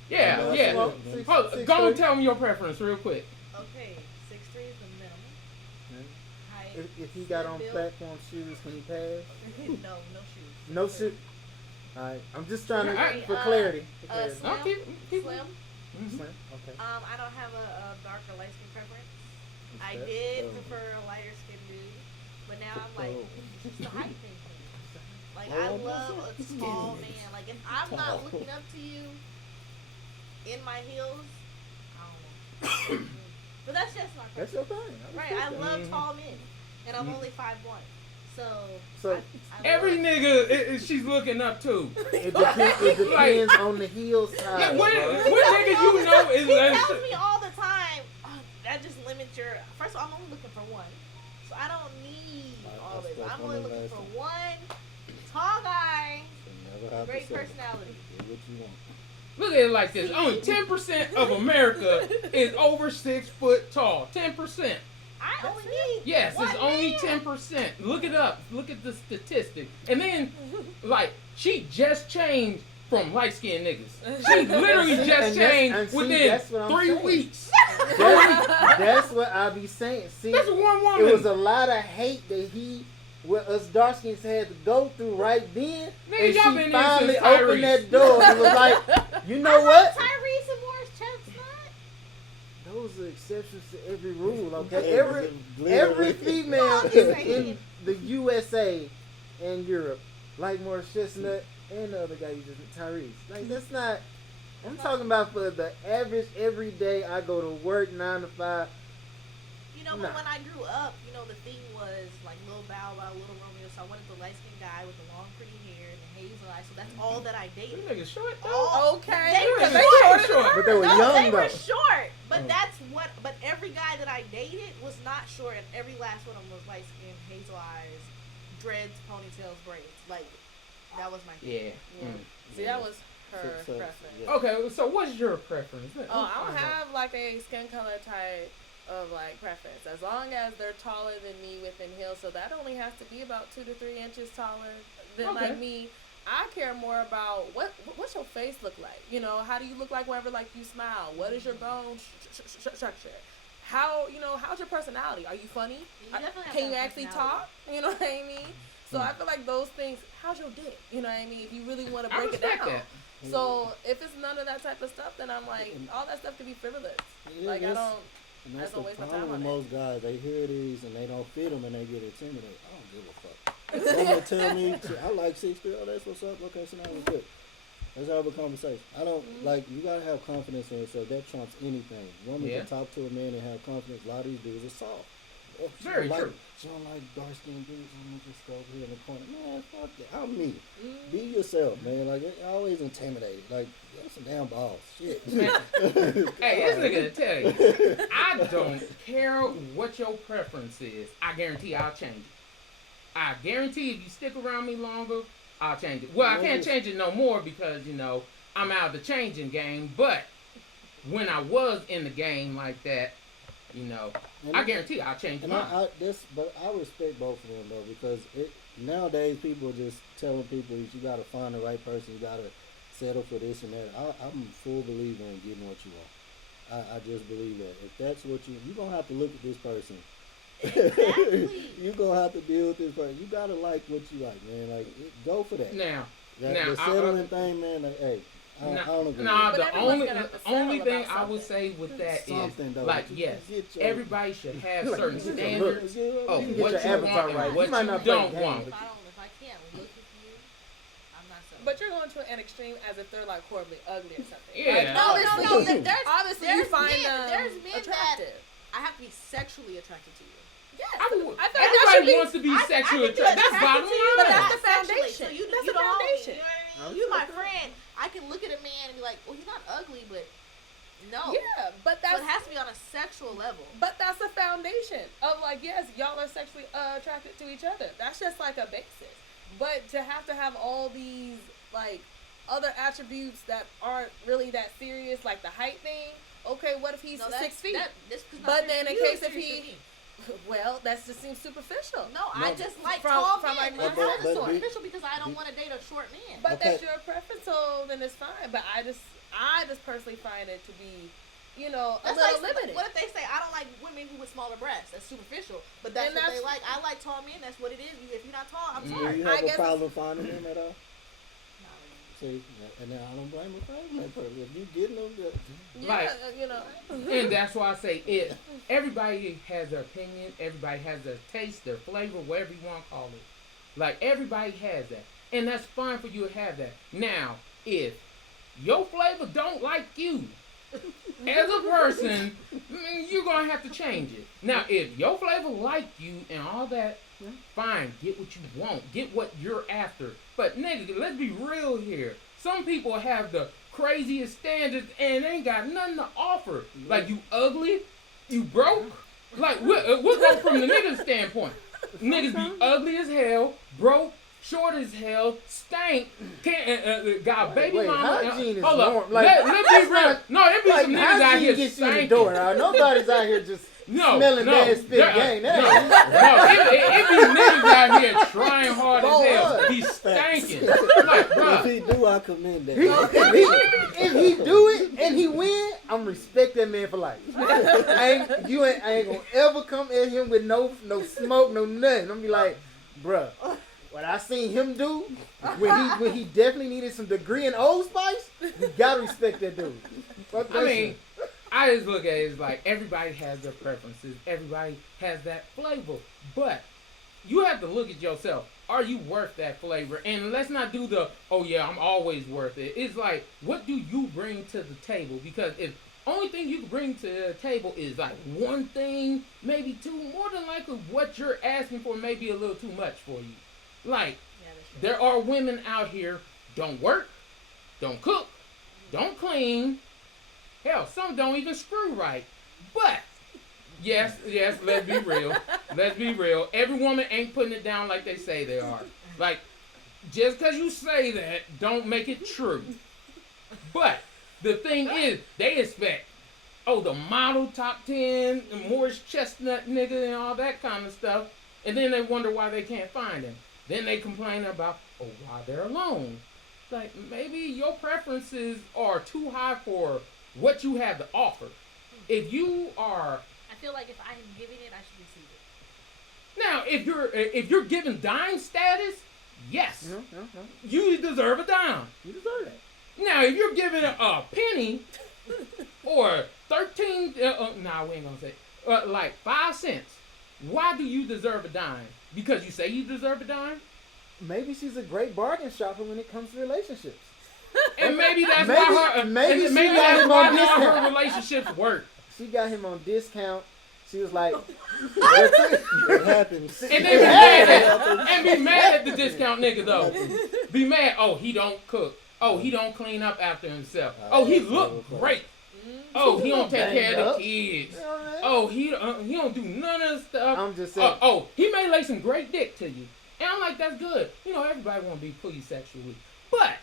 Six, Go and tell me your preference real quick. Okay, 6'3" is the minimum. Height. If he got on platform shoes, can he pass? No shoes. No shoes. Alright, I'm just trying to for clarity. Slim. Okay. Slim. Mm-hmm. Slim. Okay. I don't have a dark or light skin preference. I Okay. did prefer a lighter skin dude, but now I'm like, it's just the height thing. Like, I love a tall man. Like, if I'm not looking up to you in my heels, I don't want. But that's just my That's preference. your thing. Right, I love tall men, and I'm only 5'1". So I Every love- nigga she's looking up to. It depends on the heel size. Yeah, what bro. nigga you know is He tells me all the time, that just limits your. First of all, I'm only looking for one, so I don't need all this. I'm only looking for one tall guy, great personality. Get what you want. Look at it like this. Only 10% of America is over 6 foot tall. 10%. I only need Yes, one it's only man. 10%. Look it up. Look at the statistic. And then, like, she just changed from light skinned niggas. She literally just changed within 3 weeks. That's what I be saying. See, That's one woman. it was a lot of hate that what us dark skins had to go through right then. Nigga, And y'all she been there finally since opened Tyrese. that door and was like, you know I what? love Tyrese and Morris Chestnut. those are exceptions to every rule. Okay, Yeah, every female in saying. the USA and Europe like Morris Chestnut and the other guy you just Tyrese. Like that's not. I'm talking about for the average everyday. I go to work 9 to 5. You know, but when I grew up, you know, the thing was like Lil Bow Wow, Little Romeo. So I wanted the light skinned guy with the long, pretty hair and the hazel eyes. So that's all that I dated. Them niggas short though. All, Okay. They were They short. shorter. But they were No, young they though. were short. But that's what. But every guy that I dated was not short, and every last one of them was light skinned, hazel eyes, dreads, ponytails, braids. Like that was my thing. Yeah. Yeah. Mm. See, that was her So, preference. yeah. Okay, so what's your preference? Oh, I don't have like a skin color type of like preference. As long as they're taller than me within heels, so that only has to be about 2 to 3 inches taller than Okay. like me. I care more about what's your face look like. You know, how do you look like whenever like you smile? What is your bone structure? How's your personality? Are you funny? You definitely have Can to you have actually personality. talk? You know what I mean? So I feel like those things. How's your dick? You know what I mean? If you really want to I break it respect down. that. So if it's none of that type of stuff, then I'm like, all that stuff can be frivolous. Yeah, Like I that's- don't. And I that's don't the waste my problem time with on it. most guys. They hear these and they don't fit them and they get intimidated. I don't give a fuck. You want to tell me, I like 6'3", oh, that's what's up. Okay, so now we're good. Let's have a conversation. I don't, like, you got to have confidence in yourself. That trumps anything. Women Yeah. can talk to a man and have confidence. A lot of these dudes are soft. Oh, she Very don't true. She don't like dark-skinned dudes. I'm going to just go over here in the corner. Man, fuck that. I'm me. Be yourself, man. Like, it always intimidated. Like, that's some damn balls. Shit. Man. Hey, this nigga to tell you, I don't care what your preference is. I guarantee I'll change it. I guarantee if you stick around me longer, I'll change it. Well, I can't change it no more because, I'm out of the changing game. But when I was in the game like that, I guarantee I'll change And mine. but I respect both of them though, because nowadays people just telling people that you gotta find the right person, you gotta settle for this and that. I'm a full believer in getting what you want. I just believe that if that's what you're gonna have to look at this person. Exactly. You're gonna have to deal with this person. You gotta like what you like, man. Like go for that. Now, The settling thing, man. Like, hey, I don't agree. Nah, But the everyone's only gonna have to only settle thing about I would something. say with that Something, is, though, like, you yes, get your- everybody should have Like, certain you get your standards look. of You get what your you avatar want right. and You what might you not play don't games. want. If I can't look at you, I'm not so. But you're going to an extreme as if they're like horribly ugly or something. Yeah. Like, No. obviously, There's obviously you there's find men- there's men that- attractive. I have to be sexually attracted to you. Yes. I I would- feel like that everybody should be. wants to be I sexually can be attracted. That's attracted bottom to you, but line. that's the sexually. foundation. So you That's you the don't- foundation. You know what I mean? You my friend. I can look at a man and be like, well, he's not ugly, but no. Yeah, but So that's it has to be on a sexual level. but that's the foundation of like, yes, y'all are sexually attracted to each other. That's just like a basis. But to have all these like other attributes that aren't really that serious, like the height thing. Okay, what if he's No, 6 feet? This is not But serious then for in you, case it's if serious for he- me. Well, that just seems superficial. No, I just like from- tall from, like, men. It's my not dinosaur. superficial because I don't want to date a short man. But Okay. that's your preference, so then it's fine. But I just personally find it to be, a That's little like, limited. what if they say I don't like women with smaller breasts? That's superficial. But that's And what they that's- like. I like tall men. That's what it is. If you're not tall, I'm Mm. Do sorry. you I have a guess problem finding them at all? Not really. See, and then I don't blame her for having that person. If you getting them, Yeah, Like- And that's why I say it. Everybody has their opinion. Everybody has their taste, their flavor, whatever you want to call it. Like everybody has that, and that's fine for you to have that. Now, if your flavor don't like you as a person, you're gonna have to change it. Now, if your flavor like you and all that, fine. Get what you want. Get what you're after. But nigga, let's be real here. Some people have the craziest standards and ain't got nothing to offer. Like you ugly, you broke. Like we'll go from the nigga standpoint. Niggas be ugly as hell, broke, short as hell, stank, can't got baby Wait, mama. hygiene is Hold up, norm- like, let that's be real. not- No, there be Like, some niggas out hygiene here gets you in the stanking. door. Now. Nobody's out here just smelling bad spit gang. That ain't- It be niggas out here trying hard as hell, Lord. be stanking. Like, if bruh. he do, I commend that. If he do it and he win, I'm respect that man for life. I ain't gonna ever come at him with no smoke, no nothing. I'm be like, bruh, what I seen him do when he definitely needed some degree in Old Spice, you gotta respect that dude. Fuck that I mean, shit. I just look at it as like everybody has their preferences. Everybody has that flavor. But you have to look at yourself. Are you worth that flavor? And let's not do the, oh yeah, I'm always worth it. It's like, what do you bring to the table? Because if only thing you can bring to the table is like one thing, maybe two, more than likely what you're asking for may be a little too much for you. Like, there are women out here, don't work, don't cook, don't clean. Hell, some don't even screw right. But, yes, let's be real. Let's be real. Every woman ain't putting it down like they say they are. Like, just because you say that, don't make it true. But, the thing is, they expect, the model top 10, the Morris Chestnut nigga and all that kind of stuff. And then they wonder why they can't find him. Then they complain about, why they're alone. Like, maybe your preferences are too high for what you have to offer. If you are... I feel like if I am giving it, I should receive it. Now, if you're given dime status, yes. You deserve a dime. You deserve that. Now, if you're given a penny or 13... we ain't going to say... like 5 cents, why do you deserve a dime? Because you say you deserve a dime? Maybe she's a great bargain shopper when it comes to relationships. And maybe that's why her relationships work. She got him on discount. She was like, What happens? And be mad at the discount nigga though. Be mad. Oh, he don't cook. Oh, he don't clean up after himself. Oh, he look great. Oh, he don't take care of the kids. Oh, he don't do none of the stuff. I'm just saying. He may lay some great dick to you. And I'm like, that's good. You know, everybody want to be pleased sexually. But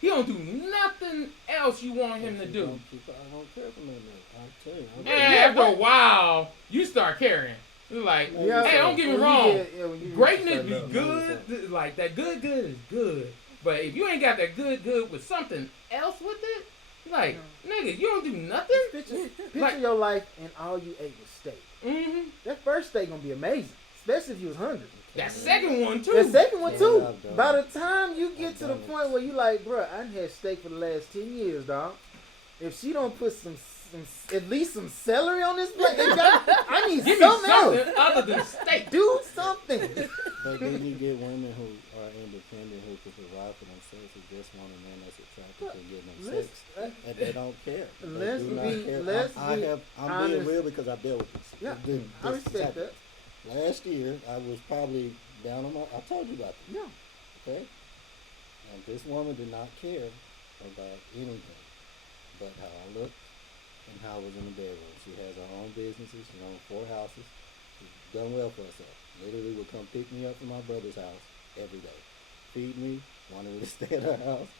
he don't do nothing else you want him to do. I don't care for that. I'll tell you. And after a while, you start caring. You're like, hey, don't get me wrong. Greatness be good. Like, that good is good. But if you ain't got that good with something else with it, like, nigga, you don't do nothing? Picture your life and all you ate was steak. Mm-hmm. That first steak gonna be amazing. Especially if you was hungry. That second one, too. The second one, too. By the time you get to the point where you like, bro, I done had steak for the last 10 years, dog. If she don't put some at least some celery on this plate, I need something else. Other than steak. Do something. But then you get women who are independent, who can provide for themselves, who just want a man that's attracted to getting them sex. And they don't care. I'm being real because I dealt with this. Yeah, I respect that. Last year, I was probably down on I told you about this. Yeah. Okay? And this woman did not care about anything but how I looked and how I was in the bedroom. She has her own businesses. She owns 4 houses. She's done well for herself. Literally would come pick me up from my brother's house every day. Feed me, wanted me to stay at her house,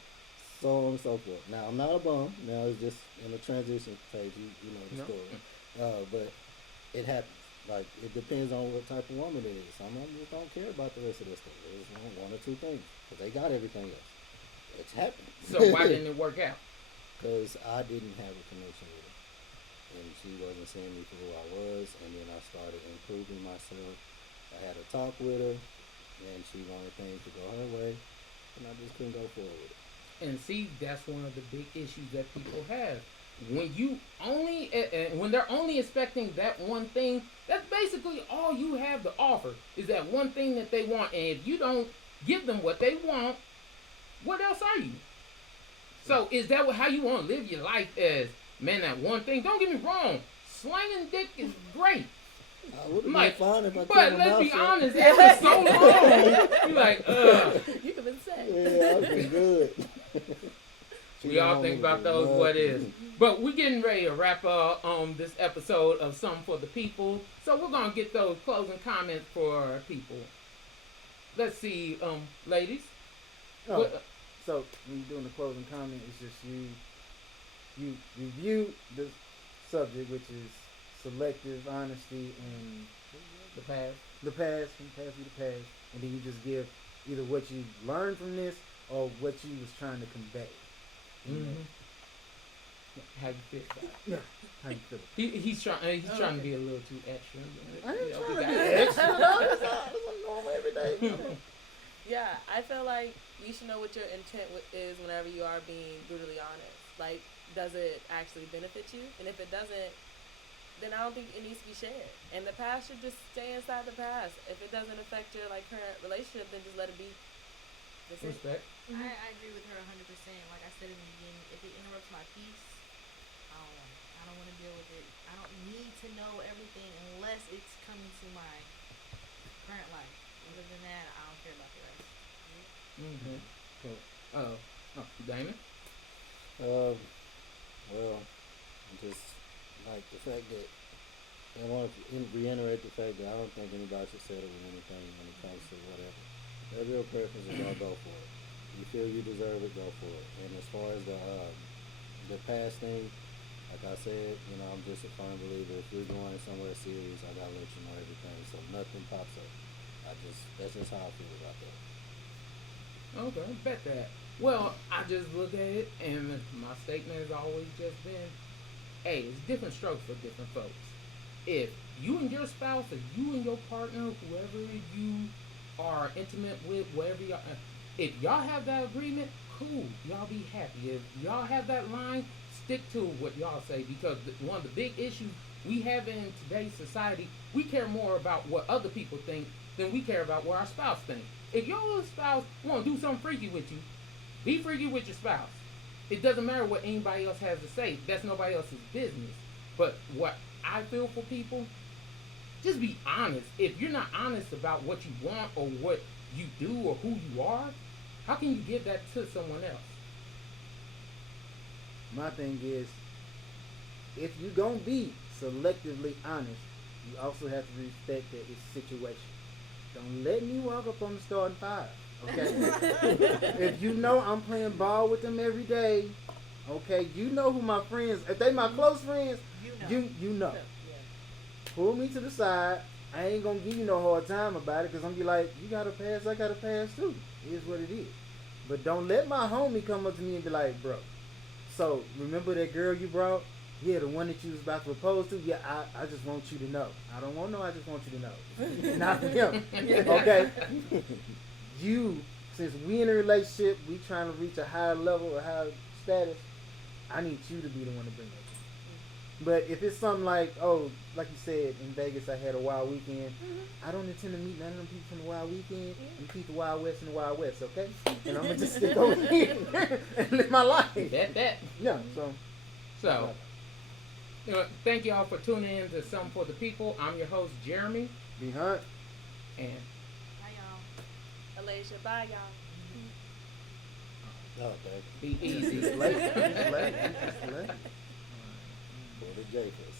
so on and so forth. Now, I'm not a bum. Now, it's just in the transition phase. You know the story. But it happens. Like, it depends on what type of woman it is. Some of them just don't care about the rest of this stuff. They just want 1 or 2 things. Because they got everything else. It's happening. So why didn't it work out? Because I didn't have a connection with her. And she wasn't seeing me for who I was. And then I started improving myself. I had a talk with her. And she wanted things to go her way. And I just couldn't go forward with it. And see, that's one of the big issues that people have. When they're only expecting that one thing, that's basically all you have to offer is that one thing that they want. And if you don't give them what they want, what else are you? So is that how you want to live your life as, man, that one thing? Don't get me wrong. Slanging dick is great. I would have been fine if I But let's be honest, after so long, you're like, You could have been sick. Yeah, I've been good. We all think about those what is. But we're getting ready to wrap up this episode of Something for the People. So we're going to get those closing comments for our people. Let's see, ladies. So when you're doing the closing comment, it's just you review the subject, which is selective honesty and the past. The past, and pass you the past. And then you just give either what you learned from this or what you was trying to convey. Mm-hmm. How you feel about it? Yeah. How you feel? He's trying to be a little too extra. I ain't trying to be extra. That's normal every day. Yeah, I feel like you should know what your intent is whenever you are being brutally honest. Like, does it actually benefit you? And if it doesn't, then I don't think it needs to be shared. And the past should just stay inside the past. If it doesn't affect your like current relationship, then just let it be. That's it. Respect. I agree with her 100%. Like I said in the beginning, if it interrupts my peace, I don't want it. I don't want to deal with it. I don't need to know everything unless it's coming to my current life. Other than that, I don't care about the rest. Mm-hmm. So, Damon? Well, just like the fact that I want to reiterate the fact that I don't think anybody should settle with anything when it comes to whatever. That's your preference, is gonna go for it. You feel you deserve it, go for it. And as far as the past thing, like I said, I'm just a firm believer. If we're going somewhere serious, I gotta let you know everything, so nothing pops up. That's just how I feel about that. Okay, bet that. Well, I just look at it, and my statement has always just been, hey, it's different strokes for different folks. If you and your spouse, if you and your partner, whoever you are intimate with, wherever y'all, if y'all have that agreement, cool, y'all be happy. If y'all have that line, stick to what y'all say, because one of the big issues we have in today's society, we care more about what other people think than we care about what our spouse thinks. If your spouse want to do something freaky with you, be freaky with your spouse. It doesn't matter what anybody else has to say. That's nobody else's business. But what I feel for people, just be honest. If you're not honest about what you want or what you do or who you are, how can you give that to someone else? My thing is, if you're going to be selectively honest, you also have to respect that it's situational. Don't let me walk up on the starting five, okay? If you know I'm playing ball with them every day, okay, you know who my friends, if they my close friends, you know. Pull me to the side. I ain't gonna give you no hard time about it, because I'm gonna be like, you got a pass, I got a pass too. It is what it is. But don't let my homie come up to me and be like, bro, so remember that girl you brought? Yeah, the one that you was about to propose to? Yeah, I just want you to know. I don't want no, I just want you to know. Not for him. Okay? Since we in a relationship, we trying to reach a higher level, a higher status, I need you to be the one to bring that to me. But if it's something like, like you said, in Vegas I had a wild weekend, I don't intend to meet none of them people from the wild weekend. You keep the Wild West in the Wild West, okay? And I'm going to just stick over here and live my life. That. Yeah, So, thank y'all for tuning in to Something for the People. I'm your host, Jeremy. B. Hunt. Bye, y'all. Alicia, bye, y'all. No, thank you. Be easy. Just let. For the Jacobs.